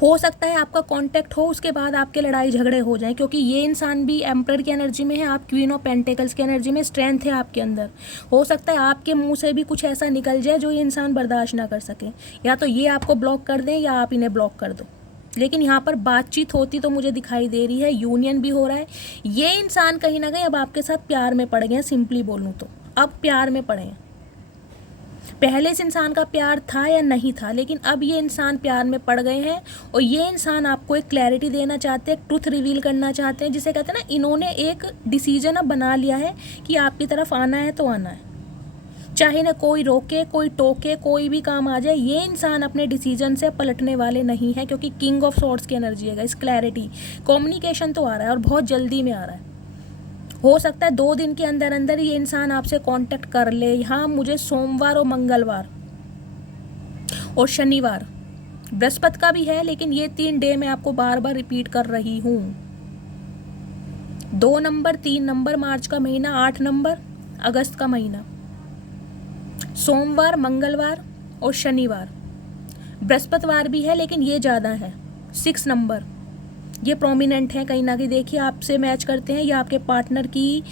हो सकता है आपका कांटेक्ट हो, उसके बाद आपके लड़ाई झगड़े हो जाएं, क्योंकि ये इंसान भी एम्परर की एनर्जी में है, आप क्वीन ऑफ पेंटिकल्स की एनर्जी में। स्ट्रेंथ है आपके अंदर। हो सकता है आपके मुंह से भी कुछ ऐसा निकल जाए जो ये इंसान बर्दाश्त ना कर सके, या तो ये आपको ब्लॉक कर दें या आप इन्हें ब्लॉक कर दो। लेकिन यहाँ पर बातचीत होती तो मुझे दिखाई दे रही है, यूनियन भी हो रहा है। ये इंसान कहीं ना कहीं अब आपके साथ प्यार में पड़ गए हैं, सिंपली बोलूँ तो अब प्यार में पड़े हैं। पहले इस इंसान का प्यार था या नहीं था, लेकिन अब ये इंसान प्यार में पड़ गए हैं, और ये इंसान आपको एक क्लैरिटी देना चाहते हैं, ट्रुथ रिवील करना चाहते हैं, जिसे कहते हैं ना, इन्होंने एक डिसीजन अब बना लिया है कि आपकी तरफ आना है तो आना है, चाहे ना कोई रोके, कोई टोके, कोई भी काम आ जाए। ये इंसान अपने डिसीजन से पलटने वाले नहीं है, क्योंकि किंग ऑफ सॉर्ड्स की एनर्जी है इस क्लैरिटी। कम्युनिकेशन तो आ रहा है और बहुत जल्दी में आ रहा है। हो सकता है 2 दिन के अंदर अंदर ये इंसान आपसे कांटेक्ट कर ले। यहाँ मुझे सोमवार और मंगलवार और शनिवार, बृहस्पति का भी है, लेकिन ये 3 डे मैं आपको बार बार रिपीट कर रही हूँ। 2 नंबर, 3 नंबर मार्च का महीना, 8 नंबर अगस्त का महीना, सोमवार, मंगलवार और शनिवार। बृहस्पतिवार भी है, लेकिन ये ज़्यादा है, 6 नंबर, ये प्रोमिनेंट है कहीं ना कहीं। देखिए आपसे मैच करते हैं, या आपके पार्टनर की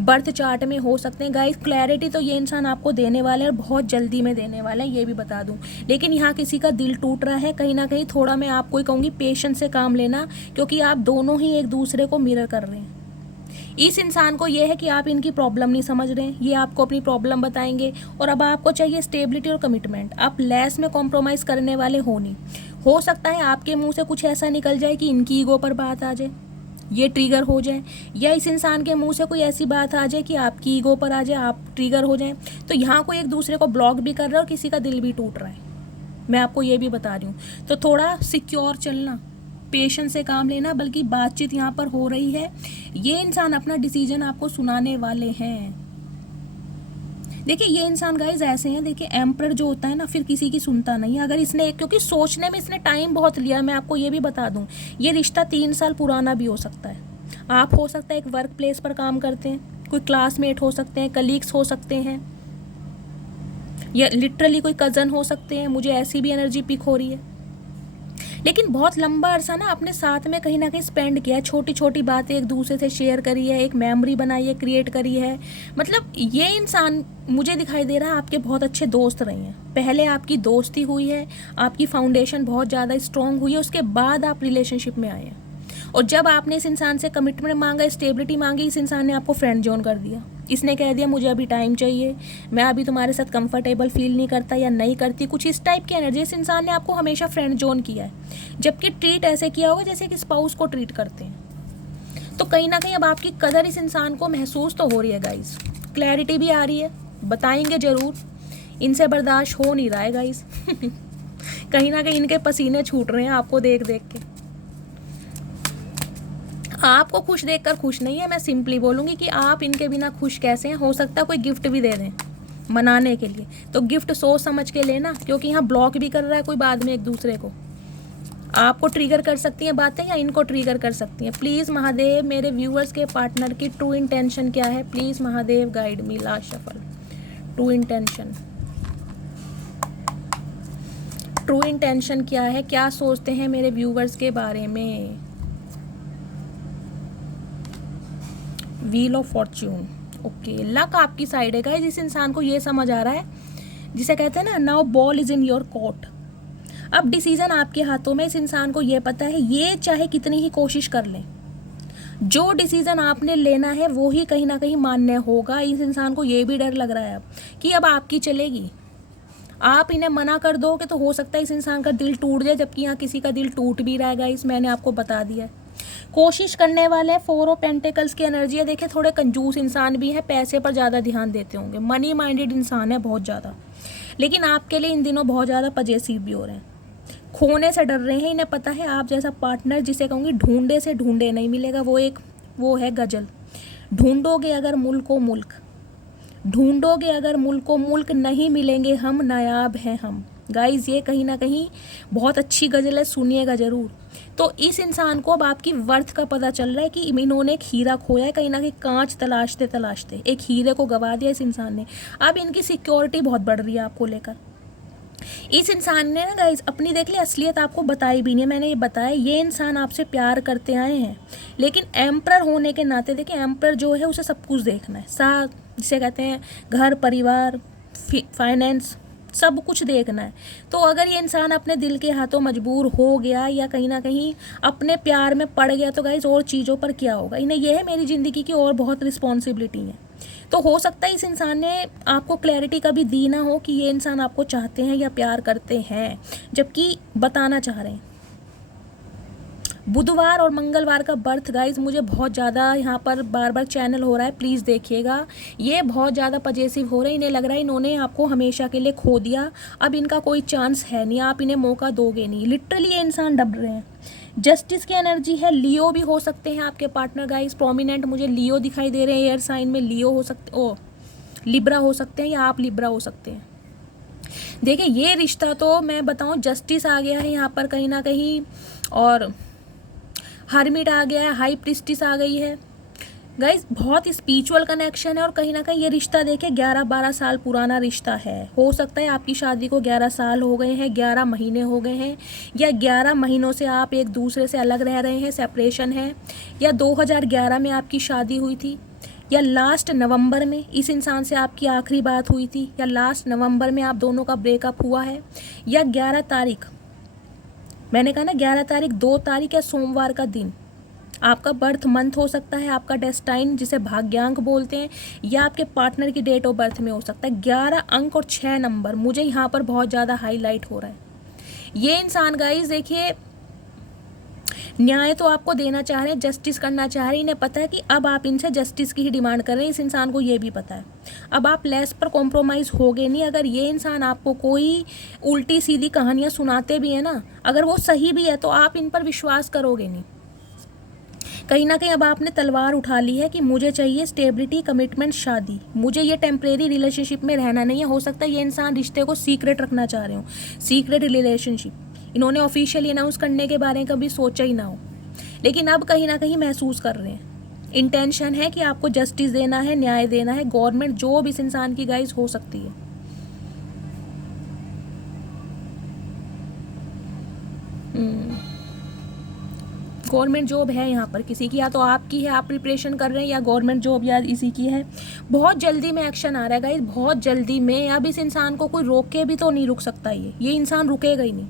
बर्थ चार्ट में हो सकते हैं। गाइस क्लैरिटी तो ये इंसान आपको देने वाले हैं, और बहुत जल्दी में देने वाले हैं, ये भी बता दूं। लेकिन यहाँ किसी का दिल टूट रहा है कहीं ना कहीं। थोड़ा मैं आपको ही कहूँगी पेशेंस से काम लेना, क्योंकि आप दोनों ही एक दूसरे को मिरर कर रहे हैं। इस इंसान को यह है कि आप इनकी प्रॉब्लम नहीं समझ रहे हैं, ये आपको अपनी प्रॉब्लम बताएंगे, और अब आपको चाहिए स्टेबिलिटी और कमिटमेंट। आप लेस में कॉम्प्रोमाइज़ करने वाले हो नहीं। हो सकता है आपके मुंह से कुछ ऐसा निकल जाए कि इनकी ईगो पर बात आ जाए, ये ट्रिगर हो जाए, या इस इंसान के मुंह से कोई ऐसी बात आ जाए कि आपकी ईगो पर आ जाए, आप ट्रिगर हो जाएं। तो यहाँ कोई एक दूसरे को ब्लॉक भी कर रहा है और किसी का दिल भी टूट रहा है, मैं आपको ये भी बता रही हूँ। तो थोड़ा सिक्योर चलना, पेशेंस से काम लेना, बल्कि बातचीत यहाँ पर हो रही है। ये इंसान अपना डिसीजन आपको सुनाने वाले हैं। देखिए ये इंसान गाइज ऐसे हैं, देखिए एम्परर जो होता है ना, फिर किसी की सुनता नहीं है। अगर इसने क्योंकि सोचने में इसने टाइम बहुत लिया, मैं आपको ये भी बता दूं, ये रिश्ता 3 साल पुराना भी हो सकता है। आप हो सकता है एक वर्क प्लेस पर काम करते हैं, कोई क्लासमेट हो सकते हैं, कलीग्स हो सकते हैं, या लिटरली कोई कज़न हो सकते हैं। मुझे ऐसी भी एनर्जी पिक हो रही है। लेकिन बहुत लंबा अरसा ना अपने साथ में कहीं ना कहीं स्पेंड किया है, छोटी छोटी बातें एक दूसरे से शेयर करी है, एक मेमोरी बनाई है, क्रिएट करी है। मतलब ये इंसान मुझे दिखाई दे रहा है आपके बहुत अच्छे दोस्त रहे हैं। पहले आपकी दोस्ती हुई है, आपकी फाउंडेशन बहुत ज़्यादा स्ट्रॉन्ग हुई है, उसके बाद आप रिलेशनशिप में आए हैं। और जब आपने इस इंसान से कमिटमेंट मांगा, स्टेबिलिटी मांगी, इस इंसान ने आपको फ्रेंड जोन कर दिया। इसने कह दिया मुझे अभी टाइम चाहिए, मैं अभी तुम्हारे साथ कंफर्टेबल फील नहीं करता या नहीं करती, कुछ इस टाइप की एनर्जी। इस इंसान ने आपको हमेशा फ्रेंड जोन किया है, जबकि ट्रीट ऐसे किया होगा जैसे कि स्पाउस को ट्रीट करते हैं। तो कहीं ना कहीं अब आपकी कदर इस इंसान को महसूस तो हो रही है गाइस, क्लैरिटी भी आ रही है, बताएंगे ज़रूर। इनसे बर्दाश्त हो नहीं रहा है गाइस कहीं ना कहीं इनके पसीने छूट रहे हैं आपको देख देख के। आपको खुश देखकर खुश नहीं है, मैं सिंपली बोलूँगी कि आप इनके बिना खुश कैसे हैं। हो सकता है कोई गिफ्ट भी दे दें मनाने के लिए, तो गिफ्ट सोच समझ के लेना, क्योंकि यहाँ ब्लॉक भी कर रहा है कोई बाद में एक दूसरे को। आपको ट्रिगर कर सकती हैं बातें या इनको ट्रिगर कर सकती हैं। प्लीज़ महादेव, मेरे व्यूअर्स के पार्टनर की ट्रू इंटेंशन क्या है? Please Mahadev guide me. Last shuffle, true intention, true intention क्या है? क्या सोचते हैं मेरे व्यूअर्स के बारे में? Wheel of Fortune, okay, luck आपकी साइड है गाइस। जिस इंसान को ये समझ आ रहा है, जिसे कहते हैं ना, now ball is in your court. अब डिसीजन आपके हाथों में। इस इंसान को ये पता है, ये चाहे कितनी ही कोशिश कर लें, जो डिसीजन आपने लेना है वो ही कहीं ना कहीं मान्य होगा। इस इंसान को ये भी डर लग रहा है अब कि अब आपकी चलेगी। आप इन्हें मना कर दोगे तो हो सकता है इस इंसान का दिल टूट जाए, जबकि यहाँ किसी का दिल टूट भी रहा है गाइस, मैंने आपको बता दिया है। कोशिश करने वाले 4 ऑफ पेंटिकल्स की एनर्जी है। देखिए थोड़े कंजूस इंसान भी है, पैसे पर ज़्यादा ध्यान देते होंगे, मनी माइंडेड इंसान है बहुत ज़्यादा, लेकिन आपके लिए इन दिनों बहुत ज़्यादा पजेसिव भी हो रहे हैं, खोने से डर रहे हैं। इन्हें पता है आप जैसा पार्टनर, जिसे कहूँगी ढूंढे से ढूंढे नहीं मिलेगा। वो है गजल, ढूंढोगे अगर मुल्क को मुल्क, ढूंढोगे अगर मुल्क को मुल्क, नहीं मिलेंगे हम, नायाब हैं हम। गाइज ये कहीं ना कहीं बहुत अच्छी गज़ल है, सुनिएगा ज़रूर। तो इस इंसान को अब आपकी वर्थ का पता चल रहा है कि इन्होंने एक हीरा खोया है, कहीं ना कहीं कांच तलाशते तलाशते एक हीरे को गवा दिया इस इंसान ने। अब इनकी सिक्योरिटी बहुत बढ़ रही है आपको लेकर। इस इंसान ने ना गाइज अपनी देख ली असलियत आपको बताई भी नहीं है, मैंने ये बताया। ये इंसान आपसे प्यार करते आए हैं, लेकिन एम्पर होने के नाते, देखिए एम्पर जो है उसे सब कुछ देखना है, साथ जिसे कहते हैं घर परिवार फाइनेंस सब कुछ देखना है। तो अगर ये इंसान अपने दिल के हाथों मजबूर हो गया या कहीं ना कहीं अपने प्यार में पड़ गया, तो गाइज और चीज़ों पर क्या होगा? इन्हें यह है मेरी ज़िंदगी की और बहुत रिस्पॉन्सिबिलिटी है। तो हो सकता है इस इंसान ने आपको क्लैरिटी कभी दी ना हो कि ये इंसान आपको चाहते हैं या प्यार करते हैं, जबकि बताना चाह रहे हैं। बुधवार और मंगलवार का बर्थ गाइज, मुझे बहुत ज़्यादा यहाँ पर बार बार चैनल हो रहा है, प्लीज़ देखिएगा। ये बहुत ज़्यादा पजेसिव हो रहे हैं, इन्हें लग रहा है इन्होंने आपको हमेशा के लिए खो दिया, अब इनका कोई चांस है नहीं, आप इन्हें मौका दोगे नहीं। लिटरली ये इंसान डब रहे हैं। जस्टिस की एनर्जी है, लियो भी हो सकते हैं आपके पार्टनर गाइज। प्रोमिनेंट मुझे लियो दिखाई दे रहे हैं, एयर साइन में लियो हो सकते, ओ लिब्रा हो सकते हैं या आप लिब्रा हो सकते हैं। देखिए ये रिश्ता तो मैं बताऊँ, जस्टिस आ गया है यहाँ पर कहीं ना कहीं, और हर्मिट आ गया है, हाई प्रिस्टिस आ गई है गाइज। बहुत स्पिरिचुअल कनेक्शन है, और कहीं ना कहीं ये रिश्ता देखिए 11-12 साल पुराना रिश्ता है। हो सकता है आपकी शादी को 11 साल हो गए हैं, 11 महीने हो गए हैं, या 11 महीनों से आप एक दूसरे से अलग रह रहे हैं, सेपरेशन है, या 2011 में आपकी शादी हुई थी, या लास्ट नवंबर में इस इंसान से आपकी आखिरी बात हुई थी, या लास्ट नवंबर में आप दोनों का ब्रेकअप हुआ है, या 11 तारीख, मैंने कहा ना 11 तारीख, 2 तारीख या सोमवार का दिन आपका बर्थ मंथ हो सकता है, आपका डेस्टाइन जिसे भाग्यांक बोलते हैं, या आपके पार्टनर की डेट ऑफ बर्थ में हो सकता है। 11 अंक और 6 नंबर मुझे यहाँ पर बहुत ज़्यादा हाईलाइट हो रहा है। ये इंसान गाइस देखिए न्याय तो आपको देना चाह रहे हैं, जस्टिस करना चाह रहे हैं, इन्हें पता है कि अब आप इनसे जस्टिस की ही डिमांड कर रहे हैं। इस इंसान को ये भी पता है अब आप लेस पर कॉम्प्रोमाइज़ होगे नहीं। अगर ये इंसान आपको कोई उल्टी सीधी कहानियाँ सुनाते भी हैं ना, अगर वो सही भी है, तो आप इन पर विश्वास करोगे नहीं। कहीं ना कहीं अब आपने तलवार उठा ली है कि मुझे चाहिए स्टेबिलिटी, कमिटमेंट, शादी, मुझे ये टेम्परेरी रिलेशनशिप में रहना नहीं है। हो सकता है ये इंसान रिश्ते को सीक्रेट रखना चाह रहे हो, सीक्रेट रिलेशनशिप इन्होंने ऑफिशियली अनाउंस करने के बारे में कभी सोचा ही ना हो, लेकिन अब कहीं ना कहीं महसूस कर रहे हैं। इंटेंशन है कि आपको जस्टिस देना है, न्याय देना है। गवर्नमेंट जॉब इस इंसान की गाइस हो सकती है। गवर्नमेंट जॉब है यहाँ पर किसी की, या तो आपकी है, आप प्रिपरेशन कर रहे हैं, या गवर्नमेंट जॉब या इसी की है। बहुत जल्दी में एक्शन आ रहा है गाइस, बहुत जल्दी में। अब इस इंसान को कोई रोक के भी तो नहीं रुक सकता, ये इंसान रुकेगा ही नहीं।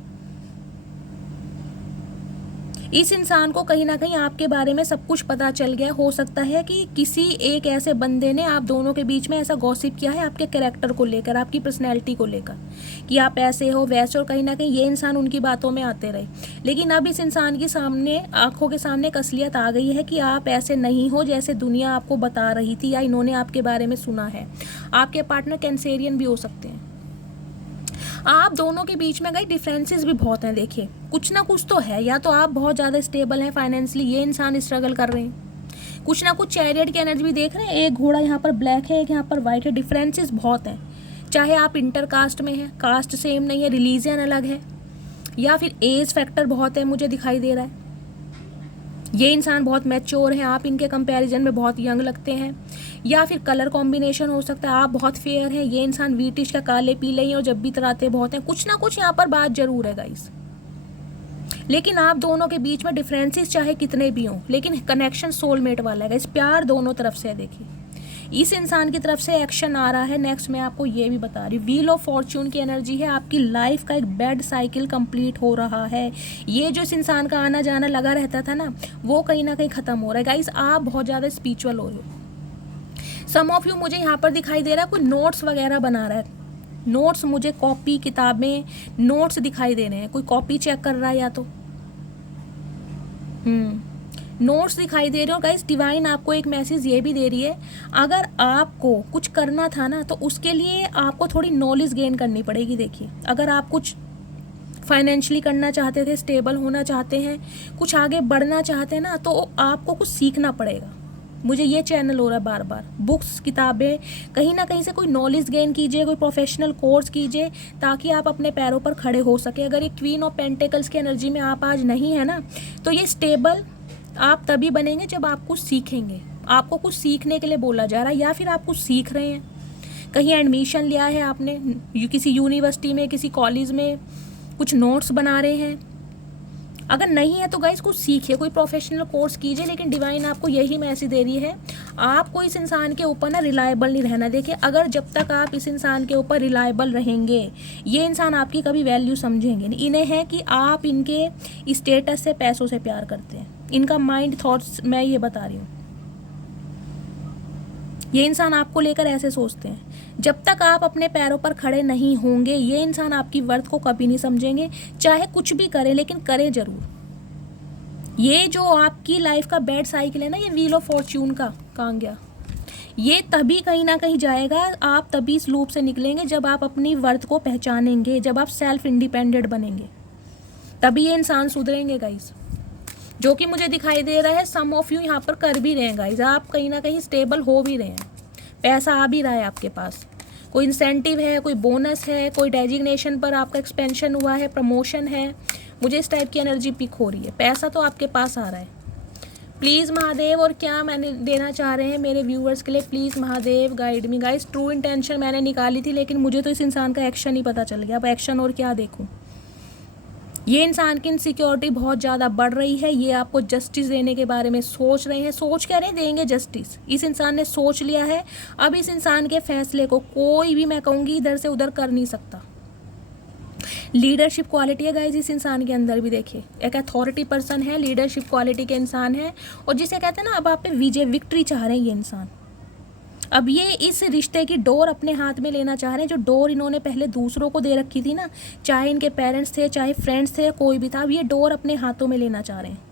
इस इंसान को कहीं ना कहीं आपके बारे में सब कुछ पता चल गया। हो सकता है कि किसी एक ऐसे बंदे ने आप दोनों के बीच में ऐसा गॉसिप किया है आपके कैरेक्टर को लेकर, आपकी पर्सनैलिटी को लेकर, कि आप ऐसे हो वैसे, और कहीं ना कहीं ये इंसान उनकी बातों में आते रहे। लेकिन अब इस इंसान के सामने, आंखों के सामने एक असलियत आ गई है कि आप ऐसे नहीं हो जैसे दुनिया आपको बता रही थी, या इन्होंने आपके बारे में सुना है। आपके पार्टनर कैंसेरियन भी हो सकते हैं। आप दोनों के बीच में गई डिफरेंसेस भी बहुत हैं। देखिए, कुछ ना कुछ तो है, या तो आप बहुत ज़्यादा स्टेबल हैं फाइनेंशियली, ये इंसान स्ट्रगल कर रहे हैं। कुछ ना कुछ चैरियट की एनर्जी भी देख रहे हैं, एक घोड़ा यहाँ पर ब्लैक है, एक यहाँ पर वाइट है। डिफरेंसेस बहुत हैं, चाहे आप इंटर कास्ट में हैं, कास्ट सेम नहीं है, रिलीजन अलग है, या फिर एज फैक्टर बहुत है मुझे दिखाई दे रहा है। ये इंसान बहुत मैच्योर है, आप इनके कंपैरिजन में बहुत यंग लगते हैं। या फिर कलर कॉम्बिनेशन हो सकता है, आप बहुत फेयर हैं, ये इंसान व्हीटिश का काले पीले हैं, और जब भी तराते बहुत हैं। कुछ ना कुछ यहाँ पर बात जरूर है गाइस। लेकिन आप दोनों के बीच में डिफरेंसेस चाहे कितने भी हों, लेकिन कनेक्शन सोलमेट वाला है गाइस। प्यार दोनों तरफ से है। देखिए, इस इंसान की तरफ से एक्शन आ रहा है। नेक्स्ट मैं आपको ये भी बता रही हूँ, व्हील ऑफ फॉर्च्यून की एनर्जी है। आपकी लाइफ का एक बैड साइकिल कंप्लीट हो रहा है। ये जो इस इंसान का आना जाना लगा रहता था ना, वो कहीं ना कहीं खत्म हो रहा है गाइस। आप बहुत ज़्यादा स्पिरिचुअल हो रहे हो। सम ऑफ यू, मुझे यहाँ पर दिखाई दे रहा है कोई नोट्स वगैरह बना रहा है। नोट्स, मुझे कॉपी, किताबें, नोट्स दिखाई दे रहे हैं। कोई कॉपी चेक कर रहा है, या तो नोट्स दिखाई दे रहे हो गाइस। डिवाइन आपको एक मैसेज ये भी दे रही है, अगर आपको कुछ करना था ना, तो उसके लिए आपको थोड़ी नॉलेज गेन करनी पड़ेगी। देखिए, अगर आप कुछ फाइनेंशियली करना चाहते थे, स्टेबल होना चाहते हैं, कुछ आगे बढ़ना चाहते हैं ना, तो आपको कुछ सीखना पड़ेगा। मुझे ये चैनल हो रहा है बार बार। बुक्स, किताबें, कहीं ना कहीं से कोई नॉलेज गेन कीजिए, कोई प्रोफेशनल कोर्स कीजिए, ताकि आप अपने पैरों पर खड़े हो सके। अगर ये क्वीन ऑफ पेंटिकल्स की एनर्जी में आप आज नहीं है ना, तो ये स्टेबल आप तभी बनेंगे जब आप कुछ सीखेंगे। आपको कुछ सीखने के लिए बोला जा रहा है, या फिर आप कुछ सीख रहे हैं। कहीं एडमिशन लिया है आपने, किसी यूनिवर्सिटी में, किसी कॉलेज में, कुछ नोट्स बना रहे हैं। अगर नहीं है तो गाइस कुछ सीखिए, कोई प्रोफेशनल कोर्स कीजिए। लेकिन डिवाइन आपको यही मैसेज दे रही है, आपको इस इंसान के ऊपर ना रिलायबल नहीं रहना। देखिए, अगर जब तक आप इस इंसान के ऊपर रिलायबल रहेंगे, ये इंसान आपकी कभी वैल्यू समझेंगे नहीं। इन्हें है कि आप इनके स्टेटस से, पैसों से प्यार करते हैं। इनका माइंड थॉट्स मैं ये बता रही हूँ, ये इंसान आपको लेकर ऐसे सोचते हैं। जब तक आप अपने पैरों पर खड़े नहीं होंगे, ये इंसान आपकी वर्थ को कभी नहीं समझेंगे। चाहे कुछ भी करें, लेकिन करें जरूर। ये जो आपकी लाइफ का बैड साइकिल है ना, ये व्हील ऑफ फॉर्च्यून का, कहाँ गया, ये तभी कहीं ना कहीं जाएगा। आप तभी इस लूप से निकलेंगे जब आप अपनी वर्थ को पहचानेंगे, जब आप सेल्फ इंडिपेंडेंट बनेंगे, तभी ये इंसान सुधरेंगे गाइस। जो कि मुझे दिखाई दे रहा है सम ऑफ यू यहाँ पर कर भी रहे हैं गाइस। आप कहीं ना कहीं स्टेबल हो भी रहे हैं, पैसा आ भी रहा है आपके पास, कोई इंसेंटिव है, कोई बोनस है, कोई डेजिग्नेशन पर आपका एक्सपेंशन हुआ है, प्रमोशन है। मुझे इस टाइप की एनर्जी पिक हो रही है। पैसा तो आपके पास आ रहा है। प्लीज़ महादेव, और क्या मैंने देना चाह रहे हैं मेरे व्यूअर्स के लिए, please Mahadev guide me guys. True intention मैंने निकाली थी, लेकिन मुझे तो इस इंसान का एक्शन ही पता चल गया। अब एक्शन और क्या देखूँ। ये इंसान की इनसिक्योरिटी बहुत ज़्यादा बढ़ रही है। ये आपको जस्टिस देने के बारे में सोच रहे हैं। सोच क्या रहे, देंगे जस्टिस। इस इंसान ने सोच लिया है। अब इस इंसान के फैसले को कोई भी, मैं कहूँगी, इधर से उधर कर नहीं सकता। लीडरशिप क्वालिटी है गाइस इस इंसान के अंदर भी। देखिए, एक अथॉरिटी पर्सन है, लीडरशिप क्वालिटी के इंसान है, और जिसे कहते हैं ना, अब आप पे विजय, विक्ट्री चाह रहे हैं ये इंसान। अब ये इस रिश्ते की डोर अपने हाथ में लेना चाह रहे हैं। जो डोर इन्होंने पहले दूसरों को दे रखी थी ना, चाहे इनके पेरेंट्स थे, चाहे फ्रेंड्स थे, कोई भी था, अब ये डोर अपने हाथों में लेना चाह रहे हैं।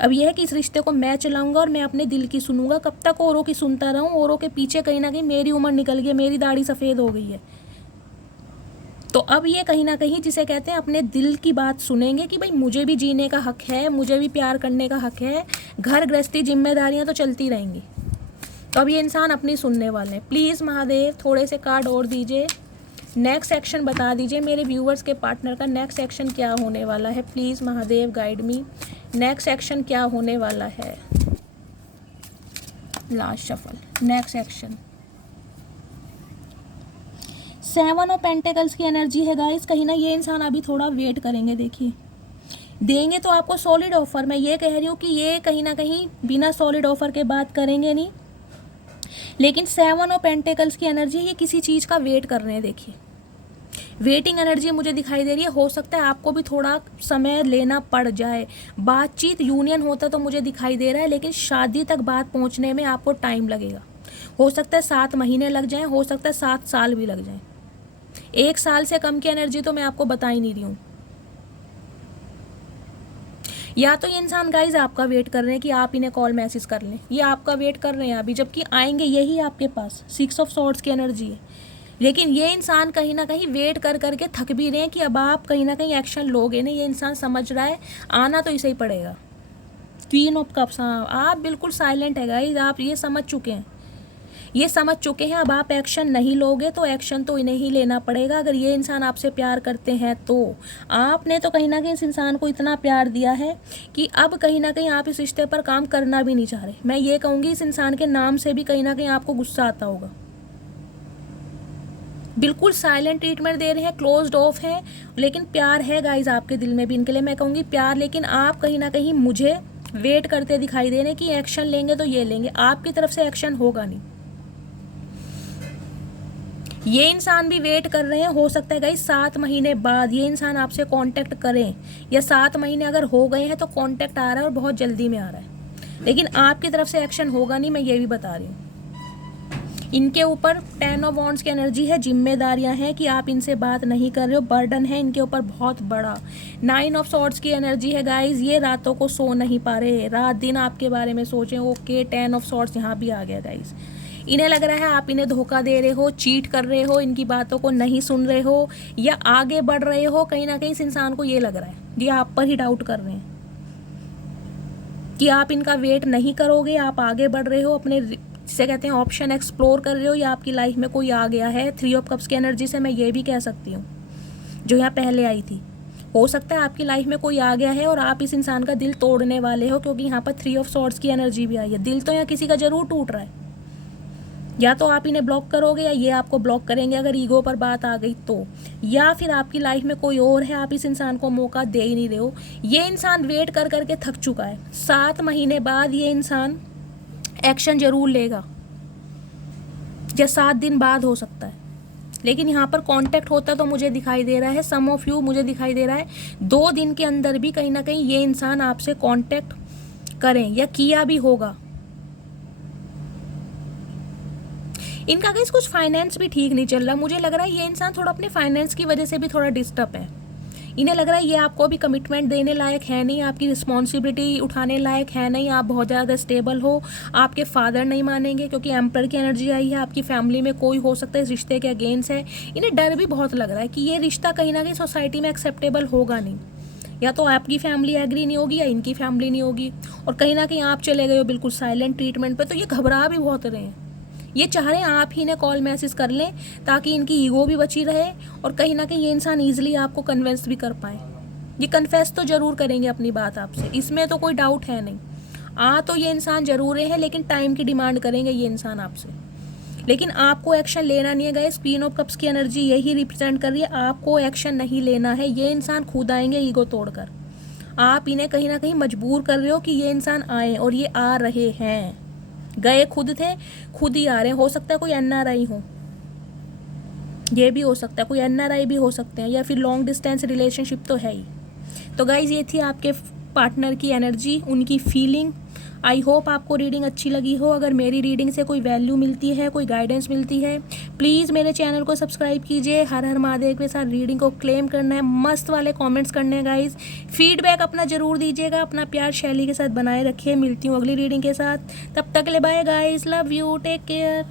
अब यह है कि इस रिश्ते को मैं चलाऊंगा और मैं अपने दिल की सुनूंगा। कब तक औरों की सुनता रहूं, औरों के पीछे कहीं ना कहीं मेरी उम्र निकल गई है, मेरी दाढ़ी सफ़ेद हो गई है। तो अब ये कहीं ना कहीं, जिसे कहते हैं, अपने दिल की बात सुनेंगे कि भाई मुझे भी जीने का हक है, मुझे भी प्यार करने का हक है। घर गृहस्थी जिम्मेदारियाँ तो चलती रहेंगी। तो अब ये इंसान अपनी सुनने वाले हैं। प्लीज़ महादेव थोड़े से कार्ड और दीजिए। नेक्स्ट एक्शन बता दीजिए मेरे व्यूवर्स के पार्टनर का नेक्स्ट एक्शन क्या होने वाला है। Please Mahadev guide me, next action क्या होने वाला है। Last shuffle, next action. 7 of pentacles की एनर्जी है गाइस। कहीं ना ये इंसान अभी थोड़ा वेट करेंगे। देखिए, देंगे तो आपको सॉलिड ऑफर। मैं ये कह रही हूँ कि ये कहीं ना कहीं बिना सॉलिड ऑफर के बात करेंगे नहीं। लेकिन 7 ऑफ पेंटिकल्स की एनर्जी, ये किसी चीज़ का वेट कर रहे हैं। देखिए वेटिंग एनर्जी मुझे दिखाई दे रही है। हो सकता है आपको भी थोड़ा समय लेना पड़ जाए। बातचीत यूनियन होता तो मुझे दिखाई दे रहा है, लेकिन शादी तक बात पहुंचने में आपको टाइम लगेगा। हो सकता है 7 महीने लग जाएं, हो सकता है 7 साल भी लग जाएं। 1 साल से कम की एनर्जी तो मैं आपको बता ही नहीं रही हूँ। या तो ये इंसान गाइज आपका वेट कर रहे हैं कि आप इन्हें कॉल मैसेज कर लें, ये आपका वेट कर रहे हैं अभी, जबकि आएंगे यही आपके पास। 6 ऑफ सॉर्ड्स की एनर्जी है। लेकिन ये इंसान कहीं ना कहीं वेट कर करके थक भी रहे हैं कि अब आप कहीं ना कहीं एक्शन लोगे ना। ये इंसान समझ रहा है आना तो इसे ही पड़ेगा। क्वीन ऑफ कप्स, हाँ आप बिल्कुल साइलेंट है गाइज, आप ये समझ चुके हैं, ये समझ चुके हैं। अब आप एक्शन नहीं लोगे तो एक्शन तो इन्हें ही लेना पड़ेगा। अगर ये इंसान आपसे प्यार करते हैं तो आपने तो कहीं ना कहीं इस इंसान को इतना प्यार दिया है कि अब कहीं ना कहीं आप इस रिश्ते पर काम करना भी नहीं चाह रहे। मैं ये कहूँगी इस इंसान के नाम से भी कहीं ना कहीं आपको गुस्सा आता होगा। बिल्कुल साइलेंट ट्रीटमेंट दे रहे हैं, क्लोज्ड ऑफ है, लेकिन प्यार है गाइज आपके दिल में भी इनके लिए। मैं कहूँगी प्यार, लेकिन आप कहीं ना कहीं मुझे वेट करते दिखाई दे रहे हैं कि एक्शन लेंगे तो ये लेंगे, आपकी तरफ से एक्शन होगा नहीं। ये इंसान भी वेट कर रहे हैं। हो सकता है गाइज 7 महीने बाद ये इंसान आपसे कांटेक्ट करें, या 7 महीने अगर हो गए हैं तो कांटेक्ट आ रहा है और बहुत जल्दी में आ रहा है, लेकिन आपकी तरफ से एक्शन होगा नहीं, मैं ये भी बता रही हूँ। इनके ऊपर 10 ऑफ वॉन्ड्स की एनर्जी है, जिम्मेदारियां हैं कि आप इनसे बात नहीं कर रहे हो, बर्डन है इनके ऊपर बहुत बड़ा। 9 ऑफ सॉर्ड्स की एनर्जी है गाइज, ये रातों को सो नहीं पा रहे, रात दिन आपके बारे में सोचें। ओके 10 ऑफ सॉर्ड्स यहाँ भी आ गया गाइज। इन्हें लग रहा है आप इन्हें धोखा दे रहे हो, चीट कर रहे हो, इनकी बातों को नहीं सुन रहे हो या आगे बढ़ रहे हो। कहीं ना कहीं इस इंसान को ये लग रहा है, ये आप पर ही डाउट कर रहे हैं कि आप इनका वेट नहीं करोगे, आप आगे बढ़ रहे हो, अपने जिसे कहते हैं ऑप्शन एक्सप्लोर कर रहे हो, या आपकी लाइफ में कोई आ गया है। 3 ऑफ कप्स की एनर्जी से मैं ये भी कह सकती हूँ जो यहाँ पहले आई थी। हो सकता है आपकी लाइफ में कोई आ गया है और आप इस इंसान का दिल तोड़ने वाले हो, क्योंकि यहाँ पर 3 ऑफ सॉर्ड्स की एनर्जी भी आई है। दिल तो यहाँ किसी का जरूर टूट रहा है, या तो आप इन्हें ब्लॉक करोगे या ये आपको ब्लॉक करेंगे अगर ईगो पर बात आ गई तो, या फिर आपकी लाइफ में कोई और है, आप इस इंसान को मौका दे ही नहीं रहे हो। ये इंसान वेट कर करके थक चुका है। 7 महीने बाद ये इंसान एक्शन जरूर लेगा, या 7 दिन बाद हो सकता है, लेकिन यहाँ पर कांटेक्ट होता तो मुझे दिखाई दे रहा है, सम ऑफ यू मुझे दिखाई दे रहा है 2 दिन के अंदर भी कहीं ना कहीं ये इंसान आपसे कांटेक्ट करें, या किया भी होगा। इनका गाइस कुछ फाइनेंस भी ठीक नहीं चल रहा। मुझे लग रहा है ये इंसान थोड़ा अपने फाइनेंस की वजह से भी थोड़ा डिस्टर्ब है। इन्हें लग रहा है ये आपको भी कमिटमेंट देने लायक है नहीं, आपकी रिस्पॉन्सिबिलिटी उठाने लायक है नहीं, आप बहुत ज़्यादा स्टेबल हो, आपके फादर नहीं मानेंगे क्योंकि एम्पर की एनर्जी आई है। आपकी फैमिली में कोई हो सकता है इस रिश्ते के अगेंस्ट है। इन्हें डर भी बहुत लग रहा है कि ये रिश्ता कहीं ना कहीं सोसाइटी में एक्सेप्टेबल होगा नहीं, या तो आपकी फैमिली एग्री नहीं होगी या इनकी फैमिली नहीं होगी, और कहीं ना कहीं आप चले गए हो बिल्कुल साइलेंट ट्रीटमेंट पर। तो ये घबरा भी बहुत रहे हैं, ये चाह रहे हैं आप ही ने कॉल मैसेज कर लें ताकि इनकी ईगो भी बची रहे, और कहीं ना कहीं ये इंसान ईजिली आपको कन्विंस भी कर पाए। ये कन्फेस तो जरूर करेंगे अपनी बात आपसे, इसमें तो कोई डाउट है नहीं। तो ये इंसान जरूर है, लेकिन टाइम की डिमांड करेंगे ये इंसान आपसे, लेकिन आपको एक्शन लेना नहीं है गाइस। क्वीन ऑफ कप्स की एनर्जी यही रिप्रेजेंट कर रही है, आपको एक्शन नहीं लेना है। ये इंसान खुद आएंगे ईगो तोड़कर, आप इन्हें कहीं ना कहीं मजबूर कर रहे हो कि ये इंसान आए, और ये आ रहे हैं। गए खुद थे, खुद ही आ रहे हैं। हो सकता है कोई एनआरआई हो, ये भी हो सकता है, कोई एनआरआई भी हो सकते हैं, या फिर लॉन्ग डिस्टेंस रिलेशनशिप तो है ही। तो गाइज ये थी आपके पार्टनर की एनर्जी, उनकी फीलिंग। आई होप आपको रीडिंग अच्छी लगी हो। अगर मेरी रीडिंग से कोई वैल्यू मिलती है, कोई गाइडेंस मिलती है, प्लीज़ मेरे चैनल को सब्सक्राइब कीजिए। हर हर महादेव के साथ रीडिंग को क्लेम करना है, मस्त वाले कमेंट्स करने हैं गाइज। फीडबैक अपना ज़रूर दीजिएगा, अपना प्यार शैली के साथ बनाए रखिए। मिलती हूँ अगली रीडिंग के साथ, तब तक के लिए bye guys, love you, take care.